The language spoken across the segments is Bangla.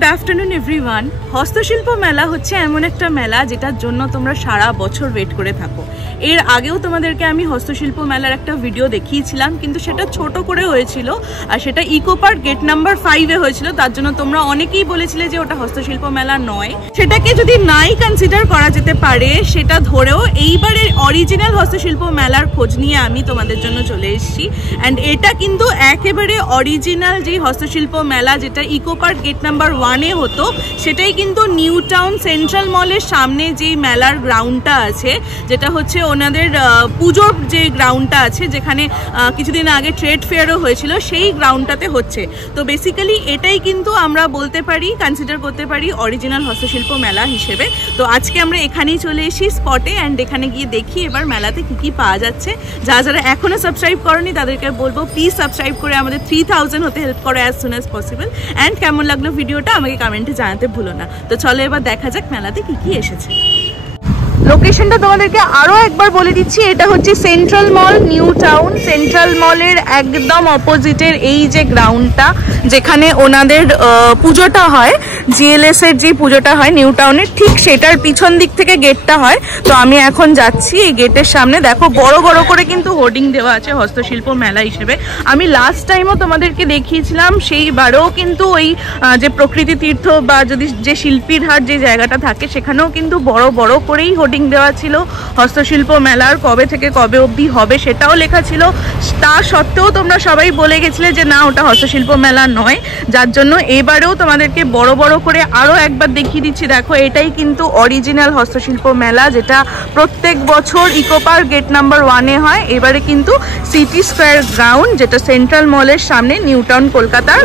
Good afternoon everyone. হস্তশিল্প মেলা হচ্ছে এমন একটা মেলা যেটার জন্য তোমরা সারা বছর ওয়েট করে থাকো। এর আগেও তোমাদেরকে আমি হস্তশিল্প মেলার একটা ভিডিও দেখিয়েছিলাম, কিন্তু সেটা ছোট করে হয়েছিল আর সেটা ইকো পার্ক গেট নাম্বার 5-এ হয়েছিল। তার জন্য তোমরা অনেকেই বলেছিলে যে ওটা হস্তশিল্প মেলা নয়। সেটাকে যদি নাই কনসিডার করা যেতে পারে সেটা ধরেও এইবারের অরিজিনাল হস্তশিল্প মেলার খোঁজ নিয়ে আমি তোমাদের জন্য চলে এসেছি। অ্যান্ড এটা কিন্তু একেবারে অরিজিনাল যে হস্তশিল্প মেলা যেটা ইকো পার্ক গেট নাম্বার 1-এ হতো, সেটাই কিন্তু নিউ টাউন সেন্ট্রাল মলের সামনে যেই মেলার গ্রাউন্ডটা আছে, যেটা হচ্ছে ওনাদের পুজোর যে গ্রাউন্ডটা আছে, যেখানে কিছুদিন আগে ট্রেড ফেয়ারও হয়েছিল, সেই গ্রাউন্ডটাতে হচ্ছে। তো বেসিক্যালি এটাই কিন্তু আমরা বলতে পারি, কনসিডার করতে পারি অরিজিনাল হস্তশিল্প মেলা হিসেবে। তো আজকে আমরা এখানেই চলে এসেছি স্পটে, অ্যান্ড এখানে গিয়ে দেখি এবার মেলাতে কী কী পাওয়া যাচ্ছে। যারা এখনও সাবস্ক্রাইব করনি তাদেরকে বলবো প্লিজ সাবস্ক্রাইব করে আমাদের 3000 হতে হেল্প করো as soon as possible. And কেমন লাগলো ভিডিওটা আমাকে কমেন্টে জানাতে ভুলো না। তো চলো এবার দেখা যাক মেলাতে কি কি এসেছে। লোকেশনটা তোমাদেরকে আরও একবার বলে দিচ্ছি, এটা হচ্ছে সেন্ট্রাল মল, নিউ টাউন। সেন্ট্রাল মলের একদম অপোজিটের এই যে গ্রাউন্ডটা, যেখানে ওনাদের পুজোটা হয়, জিএলএস এর যে পুজোটা হয় নিউ টাউনের, ঠিক সেটার পিছন দিক থেকে গেটটা হয়। তো আমি এখন যাচ্ছি এই গেটের সামনে। দেখো বড় বড় করে কিন্তু হোর্ডিং দেওয়া আছে হস্তশিল্প মেলা হিসেবে। আমি লাস্ট টাইমও তোমাদেরকে দেখিয়েছিলাম, সেইবারেও কিন্তু ওই যে প্রকৃতি তীর্থ বা যদি যে শিল্পীর হাট যে জায়গাটা থাকে, সেখানেও কিন্তু বড় বড় করেই হোর্ডিং দেওয়া ছিল হস্তশিল্প মেলার কবে থেকে কবে অবধি হবে সেটাও লেখা ছিল। তা সত্ত্বেও তোমরা সবাই বলে গেছিলে যে না, ওটা হস্তশিল্প মেলা নয়, যার জন্য এবারেও তোমাদেরকে বড় বড় করে আরও একবার দেখিয়ে দিচ্ছি। দেখো এটাই কিন্তু অরিজিনাল হস্তশিল্প মেলা, যেটা প্রত্যেক বছর ইকো পার্ক গেট নাম্বার 1-এ হয়। এবারে কিন্তু সিটি স্কোয়ার গ্রাউন্ড, যেটা সেন্ট্রাল মলের সামনে নিউ টাউন কলকাতার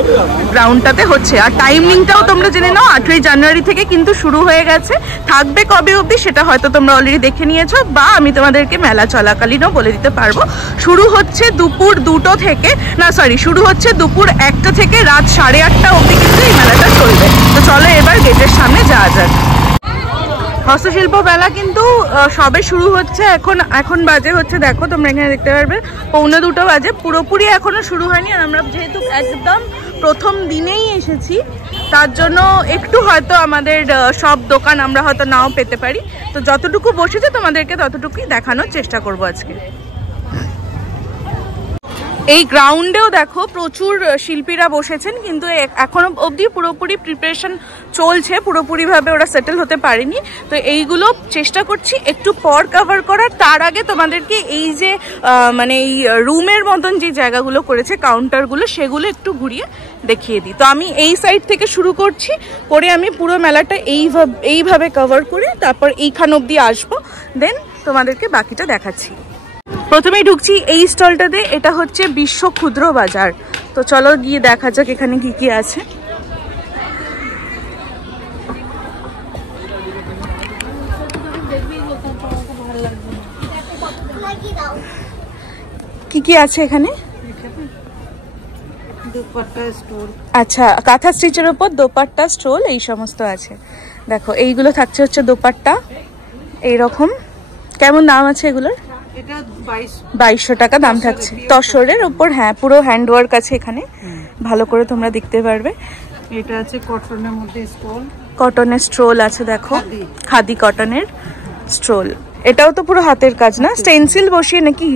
গ্রাউন্ডটাতে হচ্ছে। আর টাইমিংটাও তোমরা জেনে নাও, 8ই জানুয়ারি থেকে কিন্তু শুরু হয়ে গেছে। থাকবে কবে অবধি সেটা হয়তো তোমরা অলরেডি দেখে নিয়েছো, বা আমি তোমাদেরকে মেলা চলাকালীনও বলে দিতে পারবো। শুরু হচ্ছে দুপুর 2টো থেকে, না সরি, শুরু হচ্ছে দুপুর 1টা থেকে রাত 8:30 অবধি কিন্তু এই মেলাটা চলবে। তো চলো এবার গেটের সামনে যাওয়া যাক। হস্তশিল্প মেলা কিন্তু সবে শুরু হচ্ছে, এখন বাজে হচ্ছে, দেখো তোমরা এখানে দেখতে পারবে 1:45 বাজে, পুরোপুরি এখনো শুরু হয়নি। আর আমরা যেহেতু একদম প্রথম দিনেই এসেছি, তার জন্য একটু হয়তো আমাদের সব দোকান আমরা হয়তো নাও পেতে পারি। তো যতটুকু বসেছে তোমাদেরকে ততটুকুই দেখানোর চেষ্টা করবো আজকে। এই গ্রাউন্ডেও দেখো প্রচুর শিল্পীরা বসেছেন, কিন্তু এখনো অবধি পুরোপুরি প্রিপারেশন চলছে, পুরোপুরিভাবে ওরা সেটেল হতে পারেনি। তো এইগুলো চেষ্টা করছি একটু পর কভার করার। তার আগে তোমাদেরকে এই যে মানে এই রুমের মতন যে জায়গাগুলো করেছে, কাউন্টারগুলো, সেগুলো একটু ঘুরিয়ে দেখিয়ে দিই। তো আমি এই সাইড থেকে শুরু করছি, করে আমি পুরো মেলাটা এইভাবে কভার করে তারপর এইখান অবধি আসবো, দেন তোমাদেরকে বাকিটা দেখাচ্ছি। প্রথমেই ঢুকছি এই স্টলটাতে, এটা হচ্ছে বিশ্ব ক্ষুদ্র বাজার। তো চলো গিয়ে দেখা যাক এখানে কি কি আছে। কি কি আছে এখানে? আচ্ছা, কাঁথা স্টিচের উপর দোপাট্টা, স্টোল, এই সমস্ত আছে। দেখো এইগুলো থাকছে হচ্ছে দোপাট্টা, এইরকম। কেমন দাম আছে এগুলোর? 2200 টাকা দাম থাকছে, তসরের উপর। হ্যাঁ, পুরো হ্যান্ডওয়ার্ক আছে এখানে, ভালো করে তোমরা দেখতে পারবে। এটা আছে কটনের মধ্যে স্টোল, কটনের স্ট্রোল আছে, দেখো খাদি কটনের স্ট্রোল। এটাও তো পুরো হাতের কাজ না, স্টেনসিল বসিয়ে নাকি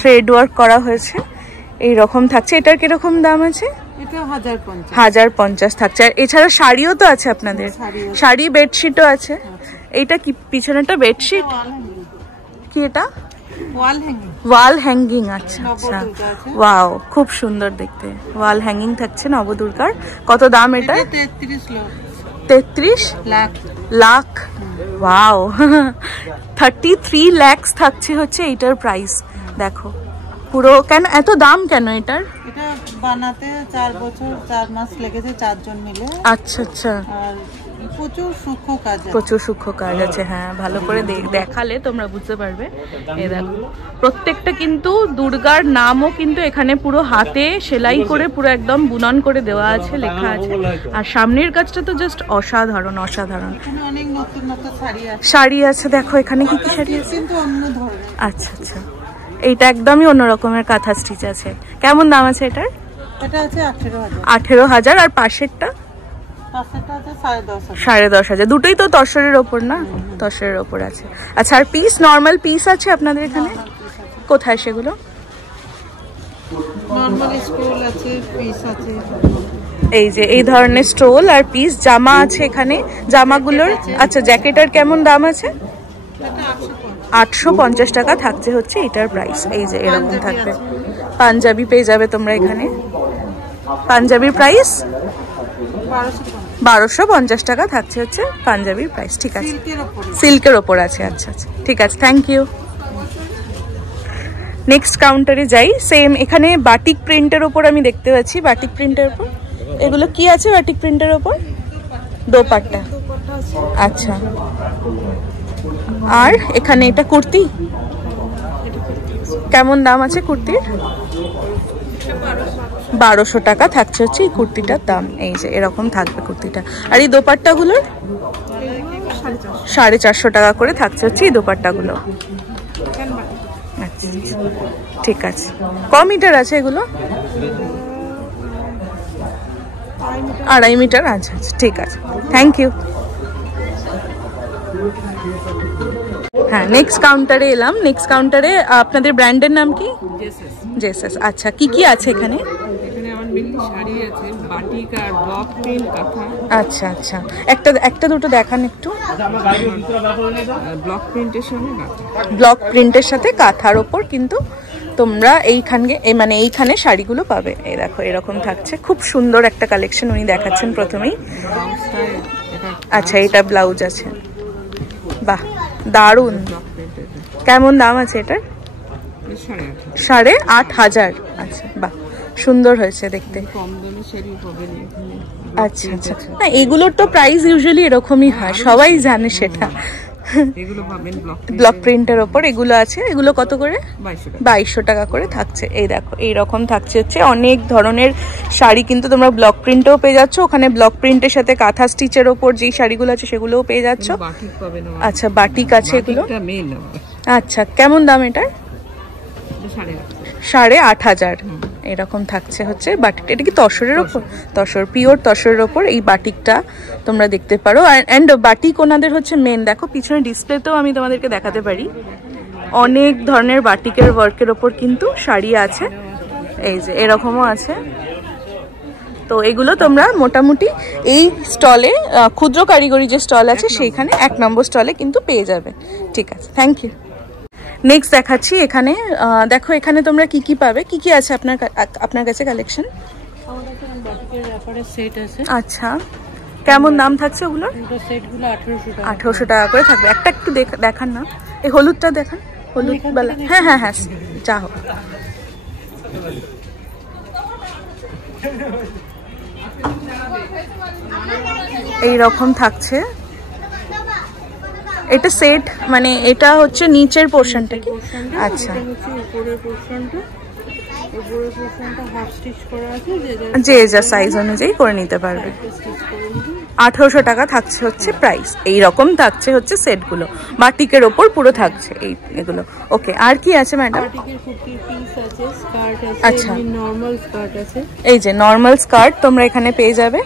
থ্রেড ওয়ার্ক করা হয়েছে, এইরকম থাকছে। এটার কিরকম দাম আছে? এটা 1050 থাকছে। আর এছাড়া শাড়িও তো আছে আপনাদের, শাড়ি, বেডশিটও আছে। এইটা কি পিছনেটা বেডশিট? কি এটা? Wall hanging. আচ্ছা আচ্ছা, ওয়াও, খুব সুন্দর দেখতে। ওয়াল হ্যাঙ্গিং থাকছে নবদুর্গার। কত দাম এটা? 33 লাখ। ওয়াও, 33 লাখ থাকছে হচ্ছে এইটার প্রাইস। দেখো পুরো, কেন এত দাম কেন এটার? এটা বানাতে 4 বছর 4 মাস লেগেছে, 4 জন মিলে। আচ্ছা আচ্ছা, আর প্রচুর সূক্ষ্ম কাজ আছে। হ্যাঁ, ভালো করে দেখালে তোমরা বুঝতে পারবে। এই দেখো প্রত্যেকটা কিন্তু দুর্গার নামও কিন্তু এখানে পুরো হাতে সেলাই করে পুরো একদম বুনন করে দেওয়া আছে, লেখা আছে। আর সামনের কাজটা তো জাস্ট অসাধারণ। অনেক নতুন নতুন শাড়ি আছে। দেখো এখানে কি কি শাড়ি আছে, কিন্তু অন্য ধরনের। আচ্ছা আচ্ছা, এইটা একদমই অন্য রকমের কাঁথা স্টিচ আছে। কেমন দাম আছে এটার? এটা আছে 18,000। 18,000। আর পাশেরটা? 10,500 দুটোই তো তসরের ওপর না, তসরের ওপর আছে। আচ্ছা আর পিস, নর্মাল পিস আছে আপনাদের এখানে? কোথায় সেগুলো? এই যে এই ধরনের স্টোল আর পিস, জামা আছে এখানে, জামাগুলোর আচ্ছা জ্যাকেটার কেমন দাম আছে? 850 টাকা থাকছে হচ্ছে এটার প্রাইস। এই যে এরকম থাকবে, পাঞ্জাবি পেয়ে যাবে তোমরা এখানে। পাঞ্জাবির প্রাইস 1250 টাকা থাকছে হচ্ছে পাঞ্জাবির প্রাইস। ঠিক আছে, সিল্কের ওপর আছে। আচ্ছা আচ্ছা ঠিক আছে, থ্যাংক ইউ। নেক্সট কাউন্টারে যাই। সেম এখানে বাটিক প্রিন্টের ওপর আমি দেখতে পাচ্ছি, বাটিক প্রিন্টের ওপর এগুলো কি আছে? বাটিক প্রিন্টের ওপর দোপাট্টা। আচ্ছা, আর এখানে এটা কুর্তি, কেমন দাম আছে কুর্তির? 1200 টাকা থাকছে হচ্ছে এই কুর্তিটার দাম। এই যে এরকম থাকবে কুর্তিটা। আর এই দোপাট্টাগুলোর 450 টাকা করে থাকছে হচ্ছে এই দোপাট্টাগুলো। আচ্ছা ঠিক আছে, ক মিটার আছে এগুলো? 2.5 মিটার। আচ্ছা আচ্ছা ঠিক আছে, থ্যাংক ইউ। হ্যাঁ নেক্সট কাউন্টারে এলাম। নেক্সট কাউন্টারে আপনাদের ব্র্যান্ডের নাম কি? জেসেস। আচ্ছা কি কি আছে এখানে? আচ্ছা আচ্ছা, একটা দুটো দেখান একটু। ব্লক প্রিন্টের সাথে কাঁথার ওপর কিন্তু তোমরা এইখানে শাড়িগুলো পাবে। এই দেখো এরকম থাকছে, খুব সুন্দর একটা কালেকশন উনি দেখাচ্ছেন প্রথমেই। আচ্ছা এটা ব্লাউজ আছে, বাহ দারুন। কেমন দাম আছে এটার? 8,500। আচ্ছা বাহ, সুন্দর হয়েছে দেখতে। আচ্ছা আচ্ছা, না এগুলোর তো প্রাইস ইউজুয়ালি এরকমই হয়, সবাই জানে সেটা। ব্লক প্রিন্টের ওপর এগুলো আছে। এগুলো কত করে? 2200 টাকা করে থাকছে। এই দেখো এইরকম থাকছে হচ্ছে অনেক ধরনের শাড়ি, কিন্তু তোমরা ব্লক প্রিন্টও পেয়ে যাচ্ছ ওখানে। ব্লক প্রিন্টের সাথে কাঁথা স্টিচের ওপর যেই শাড়িগুলো আছে সেগুলোও পেয়ে যাচ্ছ। আচ্ছা বাটিক আছে এগুলো। আচ্ছা কেমন দাম এটার? 8,500 এরকম থাকছে হচ্ছে বাটিকটা। এটা কি তসরের ওপর? তসর, পিওর তসরের ওপর এই বাটিকটা তোমরা দেখতে পারো। অ্যান্ড বাটিক ওনাদের হচ্ছে মেন। দেখো পিছনে ডিসপ্লেতেও আমি তোমাদেরকে দেখাতে পারি, অনেক ধরনের বাটিকের ওয়ার্কের ওপর কিন্তু শাড়ি আছে। এই যে এরকমও আছে। তো এগুলো তোমরা মোটামুটি এই স্টলে, ক্ষুদ্র কারিগরি যে স্টল আছে সেইখানে 1 নম্বর স্টলে কিন্তু পেয়ে যাবে। ঠিক আছে, থ্যাংক ইউ। নেক্সট দেখাচ্ছি এখানে। দেখো এখানে তোমরা কি কি পাবে, কি কি আছে আপনার কাছে কালেকশন? আচ্ছা কেমন দাম থাকছে ওগুলোর? 1800 টাকা করে থাকবে। একটা একটু দেখান না, এই হলুদটা দেখান, হলুদ বেলা। হ্যাঁ হ্যাঁ হ্যাঁ, যা হোক। এইরকম থাকছে। এটা সেট, মানে এটা হচ্ছে নিচের পোর্শনটা কি? আচ্ছা যে যা সাইজ অনুযায়ী করে নিতে পারবে। 1800 টাকা থাকছে হচ্ছে প্রাইস। এইরকম থাকছে হচ্ছে সেটগুলো, বাটিকের ওপর পুরো থাকছে এগুলো। ওকে, আর কি আছে ম্যাডাম? আচ্ছা এই যে নর্মাল স্কার্ট তোমরা এখানে পেয়ে যাবে।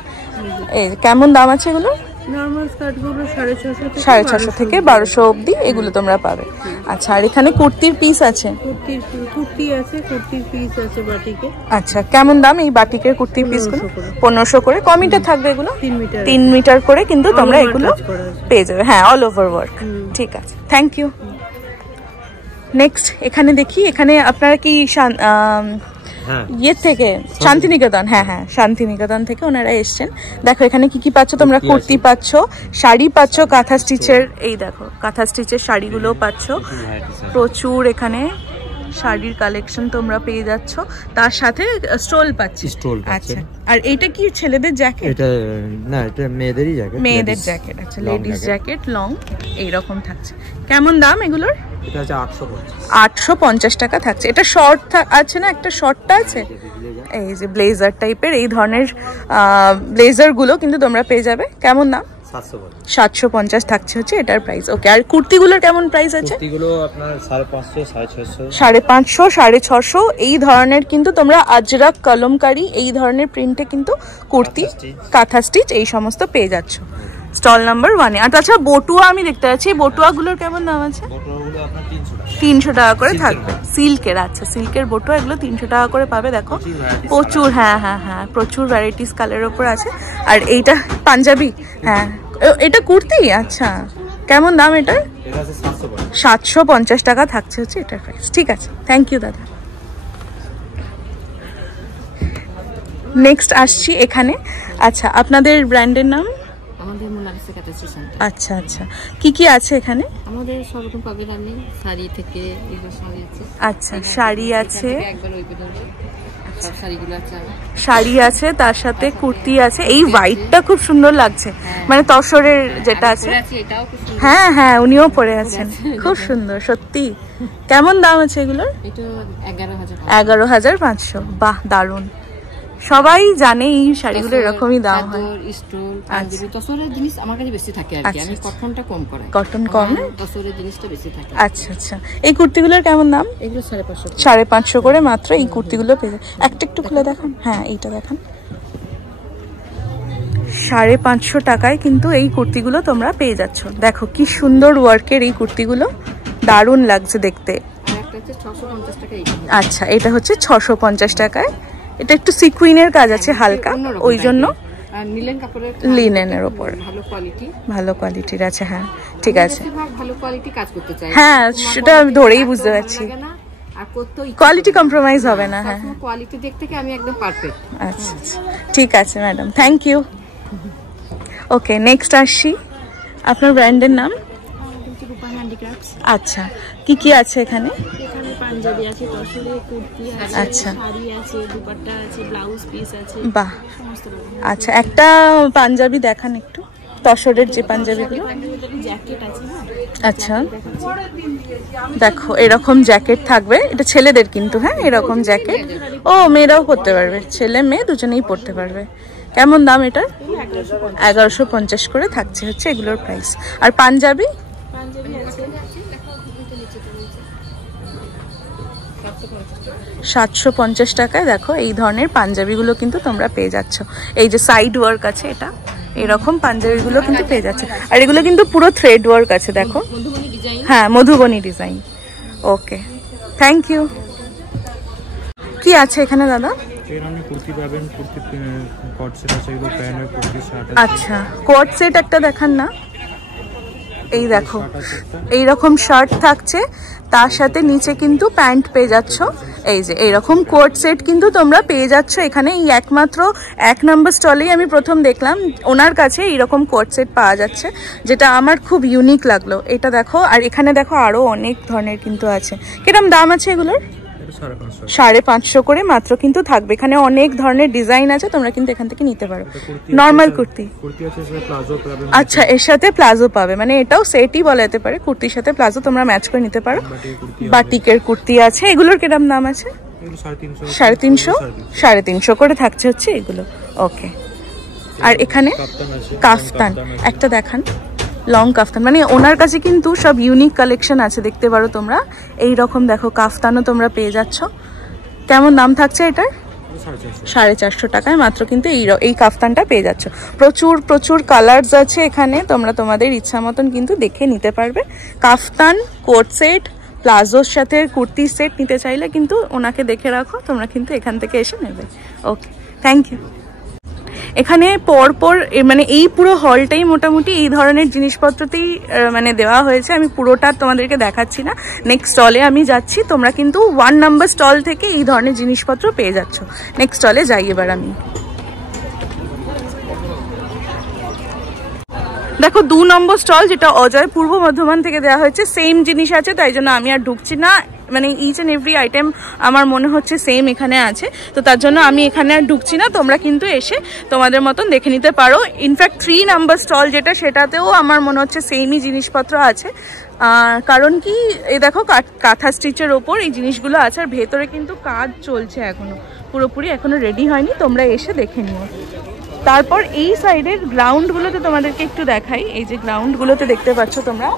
এই কেমন দাম আছে এগুলো? নরমাল স্কার্টগুলো 650 থেকে 1200 অবধি এগুলো তোমরা পাবে। আচ্ছা আর এখানে কুর্তির পিস আছে? কুর্তির পিস আছে বাটিকে। আচ্ছা কেমন দাম এই বাটিকের কুর্তির পিসগুলো? 1500 করে। ক মিটার থাকবে এগুলো? 3 মিটার করে কিন্তু তোমরা এগুলো পেয়ে যাবে। হ্যাঁ অল ওভার ওয়ার্ক। ঠিক আছে, থ্যাংক ইউ। নেক্সট এখানে দেখি, এখানে আপনারা কি ইয়ের থেকে শান্তিনিকেতন? হ্যাঁ হ্যাঁ, শান্তিনিকেতন থেকে ওনারা এসছেন। দেখো এখানে কি কি পাচ্ছ তোমরা? কুর্তি পাচ্ছ, শাড়ি পাচ্ছ, কাঁথা স্টিচের। এই দেখো কাঁথা স্টিচের শাড়িগুলো পাচ্ছ প্রচুর। এখানে শাড়ির কালেকশন তোমরা পেয়ে যাচ্ছ, তার সাথে স্টোল পাচ্ছি। আচ্ছা আর এইটা কি ছেলেদের জ্যাকেট? এটা না, এটা মেয়েদেরই জ্যাকেট। মেয়েদের জ্যাকেট। আচ্ছা লেডিস জ্যাকেট লং এইরকম থাকছে। কেমন দাম এগুলোর? এটা হচ্ছে 850 টাকা থাকছে। এটা শর্ট আছে না, একটা শর্টটা আছে। এই যে ব্লেজার টাইপের এই ধরনের ব্লেজার গুলো কিন্তু তোমরা পেয়ে যাবে। কেমন দাম? 750 থাকছে হচ্ছে এটার প্রাইস। ওকে, আর কুর্তিগুলোর কেমন প্রাইস আছে? কুর্তিগুলো আপনার 550, 650, 550, 650 এই ধরনের কিন্তু তোমরা আজরাক কলমকারি এই ধরনের প্রিন্টে কিন্তু কুর্তি, কাঁথা স্টিচ এই সমস্ত পেয়ে যাচ্ছ স্টল নাম্বার 1 এ। আর তাছাড়া বটুয়া আমি দেখতে পাচ্ছি, বটুয়াগুলোর কেমন দাম আছে? বটুয়াগুলো আপনার 300 টাকা করে থাকবে। সিল্কের, আচ্ছা সিল্কের বটুয়া এগুলো 300 টাকা করে পাবে। দেখো প্রচুর, হ্যাঁ হ্যাঁ হ্যাঁ প্রচুর ভ্যারাইটিস কালারের ওপর আছে। আর এইটা পাঞ্জাবি, হ্যাঁ এটা কুর্তি, আচ্ছা কেমন দাম এটা? 750 টাকা থাকছে হচ্ছে এটার প্রাইস। ঠিক আছে, থ্যাংক ইউ দাদা। নেক্সট আসছি এখানে। আচ্ছা আপনাদের ব্র্যান্ডের নাম? আমাদের মোনালিসা ক্যাটাস্ট্রি সেন্টার। আচ্ছা আচ্ছা, কি কি আছে এখানে? আমাদের সব রকম পাবেন আপনি, শাড়ি থেকে এগুলো শাড়ি আছে। আচ্ছা শাড়ি আছে, একবার ওই পর্যন্ত সব শাড়িগুলো আছে। শাড়ি আছে, তার সাথে কুর্তি আছে। এই হোয়াইটটা খুব সুন্দর লাগছে, মানে তসরের যেটা আছে। এটাও খুব সুন্দর। হ্যাঁ হ্যাঁ উনিও পরে আছেন, খুব সুন্দর সত্যি। কেমন দাম আছে এগুলোর? এটা 11,000। 11,500। বাহ দারুন। সবাই জানে এই শাড়িগুলো এরকমই দাম হয়। স্টোন পাঞ্জাবি তসরের জিনিস আমার কাছে বেশি থাকে আর কি। আমি কটনটা কম করাই। কটন কম, তসরের জিনিসটা বেশি থাকে। আচ্ছা আচ্ছা। এই কুর্তিগুলোর কেমন দাম? এগুলো 550। 550 করে মাত্র এই কুর্তিগুলো পেয়ে যায়। একটা একটু খুলে দেখান, হ্যাঁ এইটা দেখান। 550 টাকায় কিন্তু এই কুর্তিগুলো তোমরা পেয়ে যাচ্ছ। দেখো কি সুন্দর ওয়ার্কের এই কুর্তিগুলো, দারুণ লাগছে দেখতে। আর একটা হচ্ছে 650 টাকা। আচ্ছা এটা হচ্ছে 650 টাকায়। এটা একটু সিকুইনের কাজ আছে হালকা, ওই জন্য লিনেনের ওপর ভালো কোয়ালিটির আছে। হ্যাঁ ঠিক আছে, ভালো কোয়ালিটি কাজ করতে চাই। হ্যাঁ সেটা ধরেই বুঝতে পারছি, কোয়ালিটি কম্প্রোমাইজ হবে না। হ্যাঁ কোয়ালিটি দিক থেকে আমি একদম পারফেক্ট। আচ্ছা আচ্ছা ঠিক আছে madam, thank you. Okay next আসছি। আপনার ব্র্যান্ডের নাম? আচ্ছা কি কি আছে এখানে? এখানে পাঞ্জাবি আছে, তসরে কুর্তি আছে, আচ্ছা শাড়ি আছে, দুপাট্টা আছে, ব্লাউজ পিস আছে। বাহ, আচ্ছা একটা পাঞ্জাবি দেখান একটু, তসরের যে পাঞ্জাবিগুলো। জ্যাকেট আছে না? আচ্ছা দেখো এরকম জ্যাকেট থাকবে, এটা ছেলেদের কিন্তু। হ্যাঁ এরকম জ্যাকেট ও মেয়েরাও পরতে পারবে, ছেলে মেয়ে দুজনেই পরতে পারবে। কেমন দাম এটা? 1150 করে থাকছে হচ্ছে এগুলোর প্রাইস। আর পাঞ্জাবি? 750 টাকায় দেখো এই ধরনের পাঞ্জাবিগুলো কিন্তু তোমরা পেয়ে যাচ্ছ। এই যে সাইড ওয়ার্ক আছে, এটা এরকম পাঞ্জাবিগুলো কিন্তু পেয়ে যাচ্ছে। আর এগুলো কিন্তু পুরো থ্রেড ওয়ার্ক আছে, দেখো। হ্যাঁ Madhubani design. Okay thank you. কি আছে এখানে দাদা? কুর্তি পাবেন, কুর্তি কোট সেট আছে, এগুলো প্যান্ট আর কুর্তি শার্ট। আচ্ছা কোট সেট একটা দেখান না। এই দেখো এইরকম শার্ট থাকছে, তার সাথে নিচে কিন্তু প্যান্ট পেয়ে যাচ্ছ। এই যে এইরকম কোট সেট কিন্তু তোমরা পেয়ে যাচ্ছ এখানে। এই একমাত্র 1 নম্বর স্টলেই আমি প্রথম দেখলাম ওনার কাছে এইরকম কোট সেট পাওয়া যাচ্ছে, যেটা আমার খুব ইউনিক লাগলো। এটা দেখো, আর এখানে দেখো আরো অনেক ধরনের কিন্তু আছে। কিরকম দাম আছে এগুলোর? 550 করে মাত্র কিন্তু থাকবে। এখানে অনেক ধরনের ডিজাইন আছে, তোমরা কিন্তু এখান থেকে নিতে পারো। নর্মাল কুর্তি, আচ্ছা এর সাথে প্লাজো পাবে, মানে এটাও সেটই বলা যেতে পারে। কুর্তির সাথে প্লাজো তোমরা ম্যাচ করে নিতে পারো। বাটিকের কুর্তি আছে, এগুলোর কিরকম দাম আছে? 350 করে থাকছে হচ্ছে এগুলো। ওকে আর এখানে কাফতান একটা দেখান, লং কাফতান, মানে ওনার কাছে কিন্তু সব ইউনিক কালেকশন আছে, দেখতে পারো তোমরা। এই রকম দেখো কাফতানও তোমরা পেয়ে যাচ্ছ। কেমন দাম থাকছে এটার? 450 টাকায় মাত্র কিন্তু এই কাফতানটা পেয়ে যাচ্ছ। প্রচুর প্রচুর কালার্স আছে এখানে, তোমরা তোমাদের ইচ্ছা মতন কিন্তু দেখে নিতে পারবে। কাফতান, কোট সেট, প্লাজোর সাথে কুর্তি সেট নিতে চাইলে কিন্তু ওনাকে দেখে রাখো, তোমরা কিন্তু এখান থেকে এসে নেবে। Okay thank you. এখানে পরপর মানে এই পুরো হলটাই মোটামুটি এই ধরনের জিনিসপত্রতেই মানে দেওয়া হয়েছে। আমি পুরোটা তোমাদেরকে দেখাচ্ছি না, নেক্সট স্টলে আমি যাচ্ছি। তোমরা কিন্তু 1 নম্বর স্টল থেকে এই ধরনের জিনিসপত্র পেয়ে যাচ্ছ। নেক্সট স্টলে যাই এবার আমি। দেখো 2 নম্বর স্টল, যেটা অজয় পূর্ব বর্ধমান থেকে দেওয়া হয়েছে। সেম জিনিস আছে, তাই জন্য আমি আর ঢুকছি না। মানে ইচ অ্যান্ড এভরি আইটেম আমার মনে হচ্ছে সেম এখানে আছে, তো তার জন্য আমি এখানে আর ঢুকছি না। তোমরা কিন্তু এসে তোমাদের মতন দেখে নিতে পারো। ইনফ্যাক্ট 3 নম্বর স্টল যেটা, সেটাতেও আমার মনে হচ্ছে সেমই জিনিসপত্র আছে। কারণ কি এই দেখো কাঁথা স্টিচের ওপর এই জিনিসগুলো আছে, আর ভেতরে কিন্তু কাজ চলছে এখনো, পুরোপুরি এখনো রেডি হয়নি। তোমরা এসে দেখে নিও। তারপর এই সাইডের গ্রাউন্ডগুলোতে তোমাদেরকে একটু দেখাই। এই যে গ্রাউন্ডগুলোতে দেখতে পাচ্ছ তোমরা,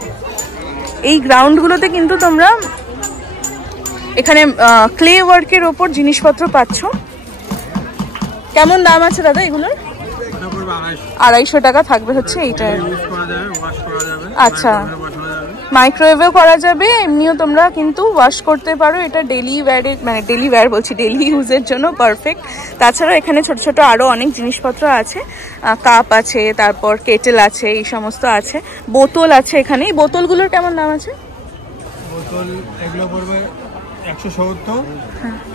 এই গ্রাউন্ডগুলোতে কিন্তু তোমরা এখানে ক্লে ওয়ার্কের ওপর জিনিসপত্র পাচ্ছ। কেমন দাম আছে দাদা এগুলোর? 250 টাকা থাকবে হচ্ছে এইটার। আচ্ছা, মাইক্রোওয়েভেও করা যাবে, এমনিও তোমরা কিন্তু ওয়াশ করতে পারো। এটা ডেলি ওয়্যারের, মানে ডেলি ওয়্যার বলছি, ডেলি ইউজের জন্য পারফেক্ট। তাছাড়া এখানে ছোট ছোট আরও অনেক জিনিসপত্র আছে, কাপ আছে, তারপর কেটেল আছে, এই সমস্ত আছে, বোতল আছে এখানে। এই বোতলগুলোর কেমন দাম আছে? বোতল এগুলো পড়বে 170,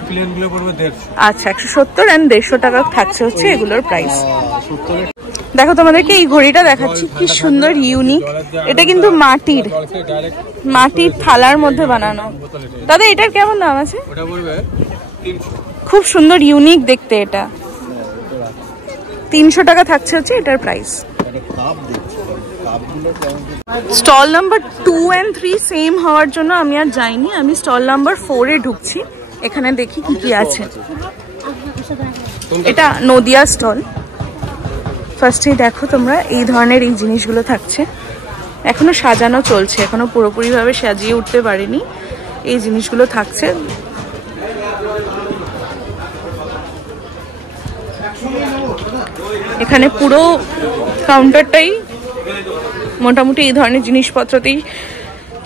প্লেনগুলো পড়বে 150। আচ্ছা, 170 আর 150 টাকা থাকছে হচ্ছে এগুলোর প্রাইস। দেখো তোমাদেরকে এই ঘড়িটা দেখাচ্ছি, কি সুন্দর ইউনিক। এটা কিন্তু মাটির থালার মধ্যে বানানো। দাদা এটার কেমন দাম আছে? ওটা পড়বে 300। খুব সুন্দর ইউনিক দেখতে, এটা 300 টাকা থাকছে হচ্ছে এটার price. Stall number 2 and 3 same হওয়ার জন্য আমি আর যাইনি, আমি স্টল নাম্বার 4 এ ঢুকছি। এখানে দেখি কি কি আছে। এটা নদিয়া স্টল। ফার্স্টেই দেখো তোমরা এই ধরনের এই জিনিসগুলো থাকছে, এখনো সাজানো চলছে, এখনো পুরোপুরিভাবে সাজিয়ে উঠতে পারেনি, এই জিনিসগুলো থাকছে। এখানে পুরো কাউন্টারটাই মোটামুটি এই ধরনের জিনিসপত্রতেই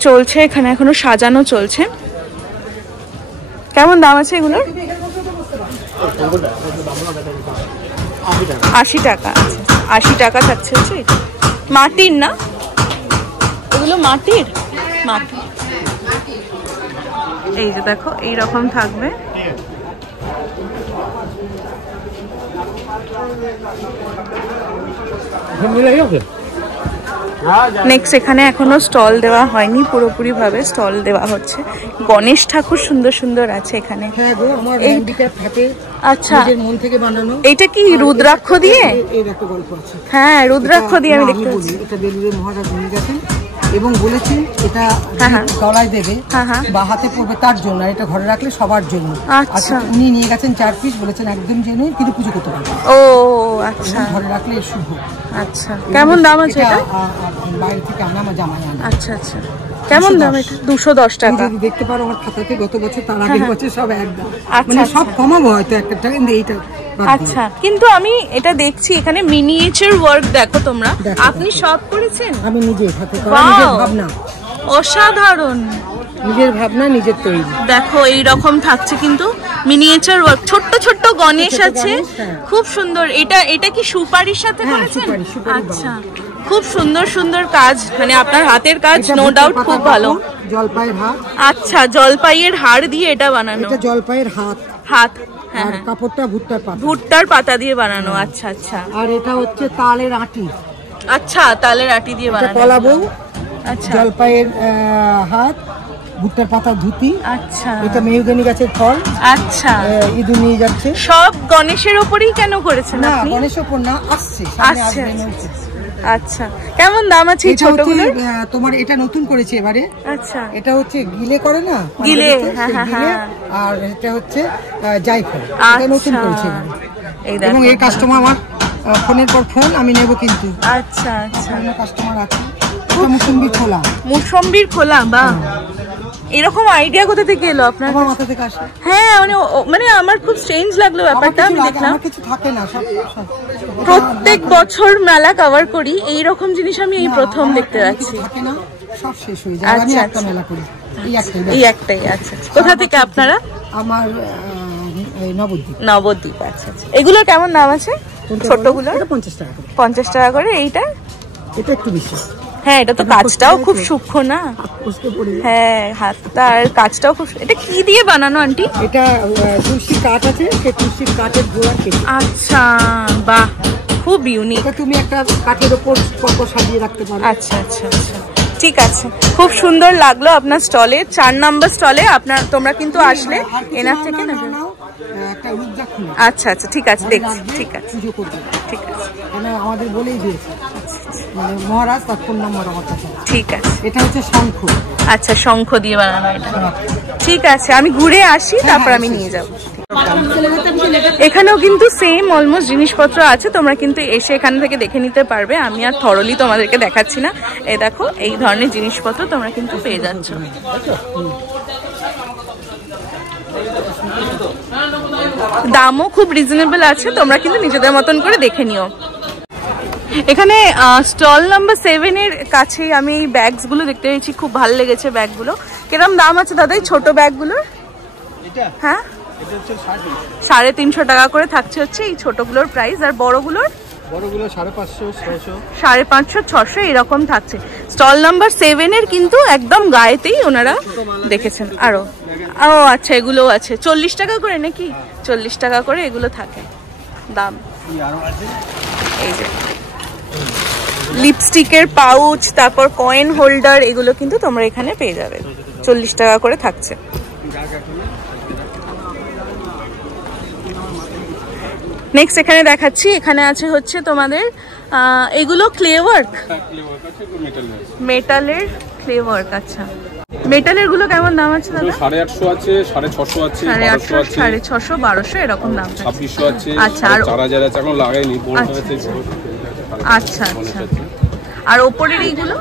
চলছে, এখানে এখনো সাজানো চলছে। কেমন দাম আছে এগুলোর? 80 টাকা। 80 টাকা থাকছে হচ্ছে। মাটির না এগুলো? মাটির। এই যে দেখো এইরকম থাকবে। নেক্সট এখানে এখনো স্টল দেওয়া হয়নি, পুরোপুরি ভাবে স্টল দেওয়া হচ্ছে। গণেশ ঠাকুর সুন্দর সুন্দর আছে এখানে। আচ্ছা, এইটা কি রুদ্রাক্ষ দিয়ে? হ্যাঁ, রুদ্রাক্ষ দিয়ে আমি দেখতে পাচ্ছি। এবং বলেছি এটা তলায় দেবে বা হাতে পড়বে তার জন্য, আর এটা ঘরে রাখলে সবার জন্য। আচ্ছা, উনি নিয়ে গেছেন 4 পিস, বলেছেন একদম জেনুইন, কিন্তু পুজো করতে পারবে। ও আচ্ছা, ঘরে রাখলে শুভ। আচ্ছা, কেমন দাম আছে এটা? বাইরে থেকে আনা, আমার জামাই আনা। আচ্ছা আচ্ছা, কেমন দাম এটা? 210 টাকা। দেখতে পারো আমার খাতাতে গত বছর, তার আগের বছর সব একদম, মানে সব কমাবো হয়তো 1 টাকা, কিন্তু এইটা। আচ্ছা, কিন্তু আমি এটা দেখছি এখানে মিনিয়েচার ওয়ার্ক, দেখো তোমরা। আপনি সব করেছেন? আমি নিজে হাতে করা, নিজের ভাবনা। অসাধারণ, নিজের ভাবনা, নিজের তৈরি। দেখো এই রকম থাকছে কিন্তু মিনিয়েচার ওয়ার্ক, ছোট্ট ছোট্ট গণেশ আছে, খুব সুন্দর। এটা কি সুপারির সাথে করেছেন? আচ্ছা, খুব সুন্দর সুন্দর কাজ, মানে আপনার হাতের কাজ নো ডাউট খুব ভালো। জলপাইয়ের হাত। আচ্ছা, জলপাইয়ের হাড় দিয়ে এটা বানানো? এটা জলপাইয়ের হাত। আর কাপড়টা ভুট্টার পাতা দিয়ে বানানো। আচ্ছা আচ্ছা। আর এটা হচ্ছে তালের আটি। আচ্ছা, তালের আটি দিয়ে বানানো। কলাবউ। আচ্ছা, জলপাইয়ের হাত, ভুট্টার পাতা ধুতি। আচ্ছা, এটা মেহগনি গাছের ফল। আচ্ছা, ইঁদুর নিয়ে যাচ্ছে। সব গণেশের উপরই কেন করেছেন আপনি? না, গণেশের উপর না, আসছে। আচ্ছা, কেমন দাম আছে এই ছোটগুলো? তোমার এটা নতুন করেছে এবারে। আচ্ছা, এটা হচ্ছে গিলে করে না, গিলে। আর এটা হচ্ছে জায়ফল, এটা নতুন করেছে এবারে। এবং এই কাস্টমার আমার ফোনের পর ফোন, আমি নেব কিন্তু। আচ্ছা আচ্ছা, কাস্টমার আছে। মুসম্বির খোলা, বা এরকম আইডিয়া কোথা থেকে এলো আপনার? আমার মাথা থেকে আসে। হ্যাঁ, মানে আমার খুব স্ট্রেঞ্জ লাগলো ব্যাপারটা। আমি দেখলাম কিছু থাকে না, প্রত্যেক বছর মেলা কভার করি, এই রকম জিনিস আমি এই প্রথম দেখতে পাচ্ছি। থাকে না, সব শেষ হয়ে যায়। আমি একটা মেলা করি, এই একটাই। আচ্ছা, কোথা থেকে আপনারা? আমার নবদ্বীপ। আচ্ছা আচ্ছা, এগুলোর কেমন দাম আছে ছোটগুলো? 50 টাকা। 50 টাকা করে। এইটা? এটা একটু বেশি। হ্যাঁ, এটা তো কাজটাও খুব সূক্ষ্ম না? হ্যাঁ, হাতটা আর কাজটাও খুব। এটা কি দিয়ে বানানো আন্টি? এটা তুলসী কাঠ আছে, সেই তুলসী কাঠের গোড়া কেটে। আচ্ছা, বাহ, খুব ইউনিক। এটা তুমি একটা কাঠের উপর পরপর সাজিয়ে রাখতে পারো। আচ্ছা আচ্ছা আচ্ছা, ঠিক আছে, খুব সুন্দর লাগলো আপনার স্টলে। 4 নম্বর স্টলে তোমরা কিন্তু আসলে এনার থেকে না। আচ্ছা আচ্ছা, ঠিক আছে, দেখছি। ঠিক আছে, ঠিক আছে, আমাদের বলেই দিয়েছে মানে মহারাজ, তার ফোন নাম্বার আমার কাছে। ঠিক আছে, এটা হচ্ছে শঙ্খ। আচ্ছা, শঙ্খ দিয়ে বানানো এটা। ঠিক আছে, আমি ঘুরে আসি, তারপর আমি নিয়ে যাবো। এখানেও কিন্তু সেম অলমোস্ট জিনিসপত্র আছে, তোমরা কিন্তু এসে এখান থেকে দেখে নিতে পারবে। আমি আর থরলি তোমাদেরকে দেখাচ্ছি না। এই দেখো এই ধরনের জিনিসপত্র তোমরা কিন্তু পেয়ে যাচ্ছ। দামও খুব রিজনেবল আছে, তোমরা কিন্তু নিজেদের মতন করে দেখে নিও। এখানে স্টল নাম্বার 7 এর কাছেই আমি এই ব্যাগস গুলো দেখতে পেয়েছি, খুব ভালো লেগেছে ব্যাগগুলো। কিরম দাম আছে দাদা এই ছোট ব্যাগগুলোর? হ্যাঁ 350 টাকা করে থাকছে হচ্ছে এই ছোটগুলোর প্রাইস, আর বড়গুলোর 550, 600 এরকম থাকছে। স্টল নাম্বার 7 এর কিন্তু একদম গায়েতেই ওনারা দেখেছেন। আরো ও আচ্ছা এগুলো আছে 40 টাকা করে নাকি? 40 টাকা করে এগুলো থাকে দাম। এই যে লিপস্টিকের পাউচ, তারপর কয়েন হোল্ডার, এগুলো কিন্তু তোমরা এখানে পেয়ে যাবে। 40 টাকা করে থাকছে। নেক্সট এখানে দেখাচ্ছি, এখানে আছে হচ্ছে তোমাদের এগুলো ক্লে ওয়ার্ক, মেটালের ক্লে ওয়ার্ক। আচ্ছা মেটালের গুলো কেমন দাম আছে দাদা? 850 আছে, 650 আছে, 850, 650, 1200 এরকম দাম। 2600 আছে, আচ্ছা আর 4000 আছে, এখন লাগাইনি, বড় আছে। আচ্ছা আচ্ছা, আর ওপরের এইগুলো?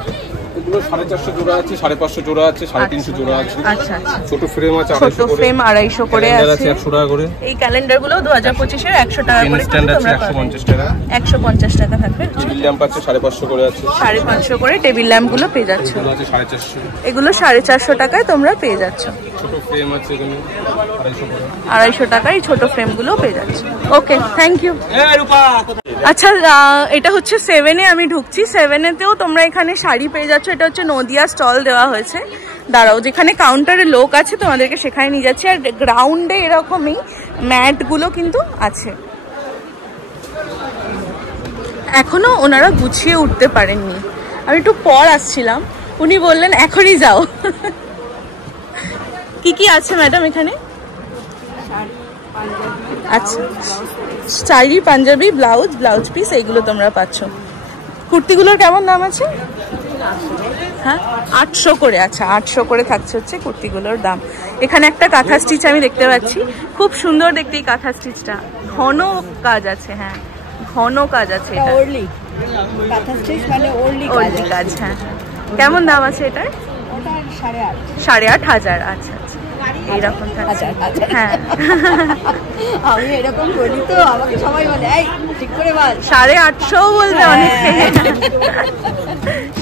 এগুলো 450 জোড়া আছে, 550 জোড়া আছে, 350 জোড়া আছে। আচ্ছা আচ্ছা, ছোট ফ্রেম আছে, ছোট ফ্রেম 250 করে আছে, 100 টাকা করে। এই ক্যালেন্ডার গুলো 2025 এর 100 টাকা করে, স্ট্যান্ড আছে 150 টাকা, 150 টাকা থাকবে। টেবিল ল্যাম্প আছে 550 করে আছে, 550 করে টেবিল ল্যাম্প গুলো পেয়ে যাচ্ছ। এগুলো আছে 450, এগুলো 450 টাকায় তোমরা পেয়ে যাচ্ছ। ছোট ফ্রেম আছে এখানে 250 করে, 250 টাকায় এই ছোট ফ্রেম গুলো পেয়ে যাচ্ছ। Okay thank you. আচ্ছা এটা হচ্ছে 7 এ আমি ঢুকছি। 7 এতেও তোমরা এখানে শাড়ি পেয়ে যাচ্ছ। এটা হচ্ছে নদিয়া স্টল দেওয়া হয়েছে। দাঁড়াও, যেখানে কাউন্টারে লোক আছে তোমাদেরকে সেখানে নিয়ে যাচ্ছি। আর গ্রাউন্ডে এরকমই ম্যাট গুলো কিন্তু আছে। এখনো ওনারা গুছিয়ে উঠতে পারেননি, আমি একটু পর আসছিলাম, উনি বললেন এখনই যাও। কি কি আছে ম্যাডাম এখানে? আচ্ছা sari, Punjabi, blouse, blouse piece এইগুলো তোমরা পাচ্ছ। কুর্তিগুলোর কেমন দাম আছে? হ্যাঁ 800 করে। আচ্ছা 800 করে থাকছে হচ্ছে কুর্তিগুলোর দাম। এখানে একটা কাঁথা স্টিচ আমি দেখতে পাচ্ছি, খুব সুন্দর দেখতে এই কাঁথা স্টিচটা, ঘন কাজ আছে। হ্যাঁ ঘন কাজ আছে এটা, ওরলি কাঁথা স্টিচ মানে ওরলি কাজ। হ্যাঁ কেমন দাম আছে এটার? ওটা 8.5 8,500। আচ্ছা আচ্ছা এইরকম থাকছে। হ্যাঁ আমি এরকম বলি তো আমাকে সবাই বলে এই ঠিক করে বল। 850 বলতে অনেক,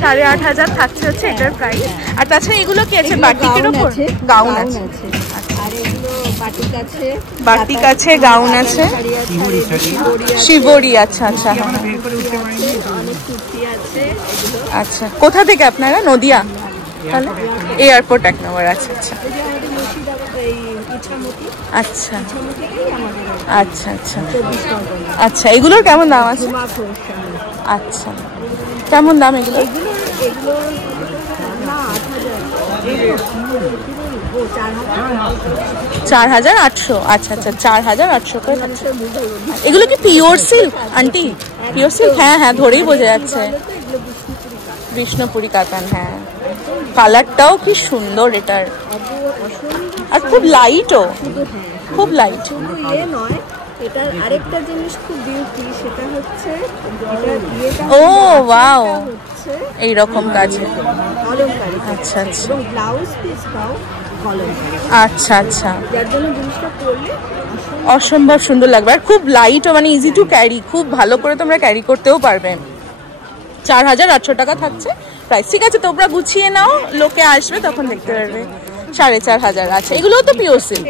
8,500 থাকছে হচ্ছে এটার প্রাইস। আর তাছাড়া এগুলো কি আছে? বাটিকের উপর গাউন আছে, আর এগুলো বাটিক আছে, বাটিক আছে, গাউন আছে, শিবরি। আচ্ছা আচ্ছা অনেক কুর্তি আছে। আচ্ছা কোথা থেকে আপনারা? নদিয়া, তাহলে এয়ারপোর্ট 1 নম্বর। আচ্ছা আচ্ছা আচ্ছা আচ্ছা আচ্ছা আচ্ছা এগুলোর কেমন দাম আছে? আচ্ছা কেমন দাম এগুলো? 4,800। আচ্ছা আচ্ছা 4,800 করে থাকছে। এগুলো কি pure silk aunty? Pure silk? হ্যাঁ হ্যাঁ ধরেই বোঝা যাচ্ছে, বিষ্ণুপুরি কাতান। হ্যাঁ কালারটাও কি সুন্দর এটার, আর খুব লাইটও, খুব লাইট। এটার আরেকটা জিনিস খুব বিউটি, সেটা হচ্ছে ও ওয়াও এইরকম কাজে। আচ্ছা আচ্ছা ব্লাউজ পিসটাও আচ্ছা আচ্ছা, যার জন্য জিনিসটা পরলে অসম্ভব সুন্দর লাগবে। আর খুব লাইটও, মানে ইজি টু ক্যারি, খুব ভালো করে তোমরা ক্যারি করতেও পারবে। 4,800 টাকা থাকছে প্রাইস। ঠিক আছে তোমরা গুছিয়ে নাও, লোকে আসবে তখন দেখতে পারবে। 4,500। আচ্ছা এগুলোও তো পিওর সিল্ক?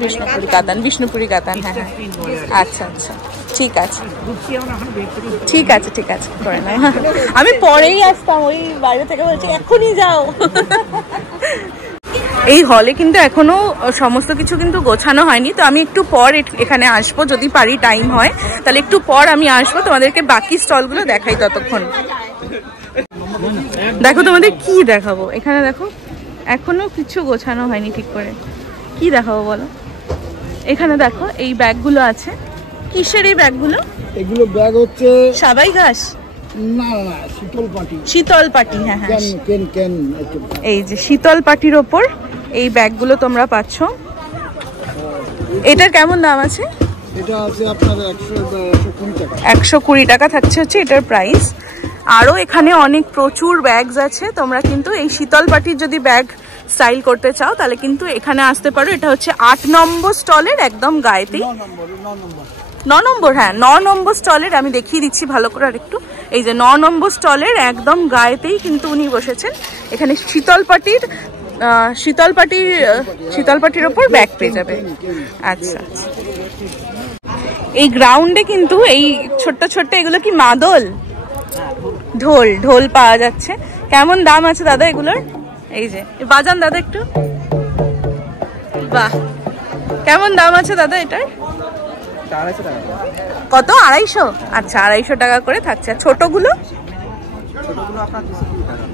বিষ্ণুপুরি কাতান, বিষ্ণুপুরি কাতান। হ্যাঁ হ্যাঁ আচ্ছা আচ্ছা ঠিক আছে ঠিক আছে ঠিক আছে করে নাও। আমি পরেই আসতাম, ওই বাইরে থেকে বলছি এখনই যাও। এই হলে কিন্তু এখনো সমস্ত কিছু কিন্তু গোছানো হয়নি, তো আমি একটু পর এখানে আসবো, যদি পারি টাইম হয় তাহলে একটু পর আমি আসবো, তোমাদেরকে বাকি স্টলগুলো দেখাই ততক্ষণ। দেখো তোমাদের কি দেখাবো, এখানে দেখো এখনো কিছু গোছানো হয়নি ঠিক করে। কি দেখাবো বলো? এখানে দেখো এই ব্যাগগুলো আছে। কিসের এই ব্যাগগুলো? এগুলো ব্যাগ হচ্ছে সাবাই ঘাস, না না শীতল পাটি। শীতল পাটি, হ্যাঁ হ্যাঁ কেন কেন এই যে শীতল পাটির ওপর এই ব্যাগগুলো তোমরা পাচ্ছ। এটার কেমন দাম আছে? এটা আছে আপনার 120 টাকা। 120 টাকা থাকছে হচ্ছে এটার প্রাইস। আরও এখানে অনেক প্রচুর ব্যাগস আছে, তোমরা কিন্তু এই শীতল পাটির যদি ব্যাগ স্টাইল করতে চাও তাহলে কিন্তু এখানে আসতে পারো। এটা হচ্ছে 8 নম্বর স্টলের একদম গায়েতেই, 9 নম্বর, হ্যাঁ 9 নম্বর স্টলের। আমি দেখিয়ে দিচ্ছি ভালো করে আরেকটু। এই যে 9 নম্বর স্টলের একদম গায়েতেই কিন্তু উনি বসেছেন। এখানে শীতল পাটির ওপর ব্যাগ পেয়ে যাবে। আচ্ছা, এই গ্রাউন্ডে কিন্তু এই ছোট্ট ছোট্ট এগুলো কি মাদল, ঢোল পাওয়া যাচ্ছে। কেমন দাম আছে দাদা এগুলোর? এই যে বাজান দাদা একটু, বাহ কেমন দাম আছে দাদা এটার? কত? 250? আচ্ছা 250 টাকা করে থাকছে। আর ছোটগুলো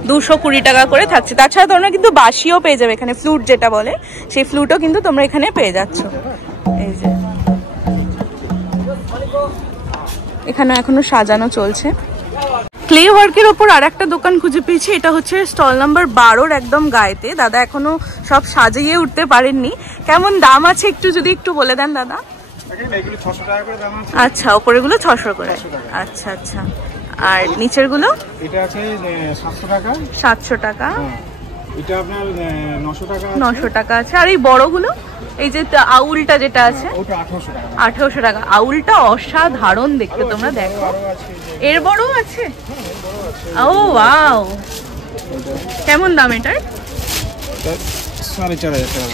220 টাকা করে থাকছে। তাছাড়া তোমরা কিন্তু বাঁশিও পেয়ে যাবে এখানে, ফ্লুট যেটা বলে সেই ফ্লুটও কিন্তু তোমরা এখানে পেয়ে যাচ্ছ। এই যে এখানে এখনো সাজানো চলছে। ক্লে ওয়ার্কের ওপর আর একটা দোকান খুঁজে পেয়েছি, এটা হচ্ছে স্টল নাম্বার 12 একদম গায়েতে। দাদা এখনো সব সাজিয়ে উঠতে পারেননি। কেমন দাম আছে একটু বলে দেন দাদা। আচ্ছা, ওপরেগুলো 600 করে। আচ্ছা, আর নিচের গুলো? এটা আছে 700 টাকা। 700 টাকা। এটা আপনার 900 টাকা। 900 টাকা আছে। আর এই বড়গুলো, এই যে আউলটা যেটা আছে, ওটা 1800 টাকা। 1800 টাকা। আউলটা অসাধারণ দেখতে, তোমরা দেখো। এর বড় আছে? ও ওয়াও, কেমন দাম এটার?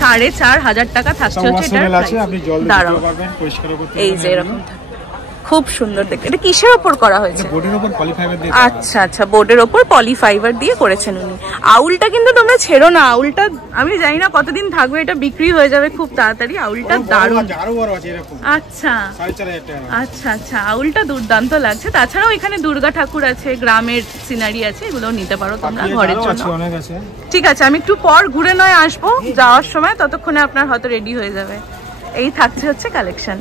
4500 টাকা থাকছে হচ্ছে এটার প্রাইস। দাঁড়াও, এই যে এরকম খুব সুন্দর দেখতে। এটা কিসের ওপর করা হয়েছে? বোর্ডের উপর পলিফাইবার দিয়ে। আচ্ছা, বোর্ডের ওপর পলিফাইবার দিয়ে করেছেন উনি। আউলটা কিন্তু তোমরা ছেড়ো না, আউলটা আমি জানি না কতদিন থাকবে, এটা বিক্রি হয়ে যাবে খুব তাড়াতাড়ি। আউলটা দারুণ। আচ্ছা, আউলটা দুর্দান্ত লাগছে। তাছাড়াও এখানে দুর্গা ঠাকুর আছে, গ্রামের সিনারি আছে, এগুলো নিতে পারো তোমরা ঘরের জন্য। ঠিক আছে, আমি একটু পর ঘুরে নয় আসবো যাওয়ার সময়, ততক্ষণে আপনার হয়তো রেডি হয়ে যাবে। এই থাকছে হচ্ছে কালেকশন।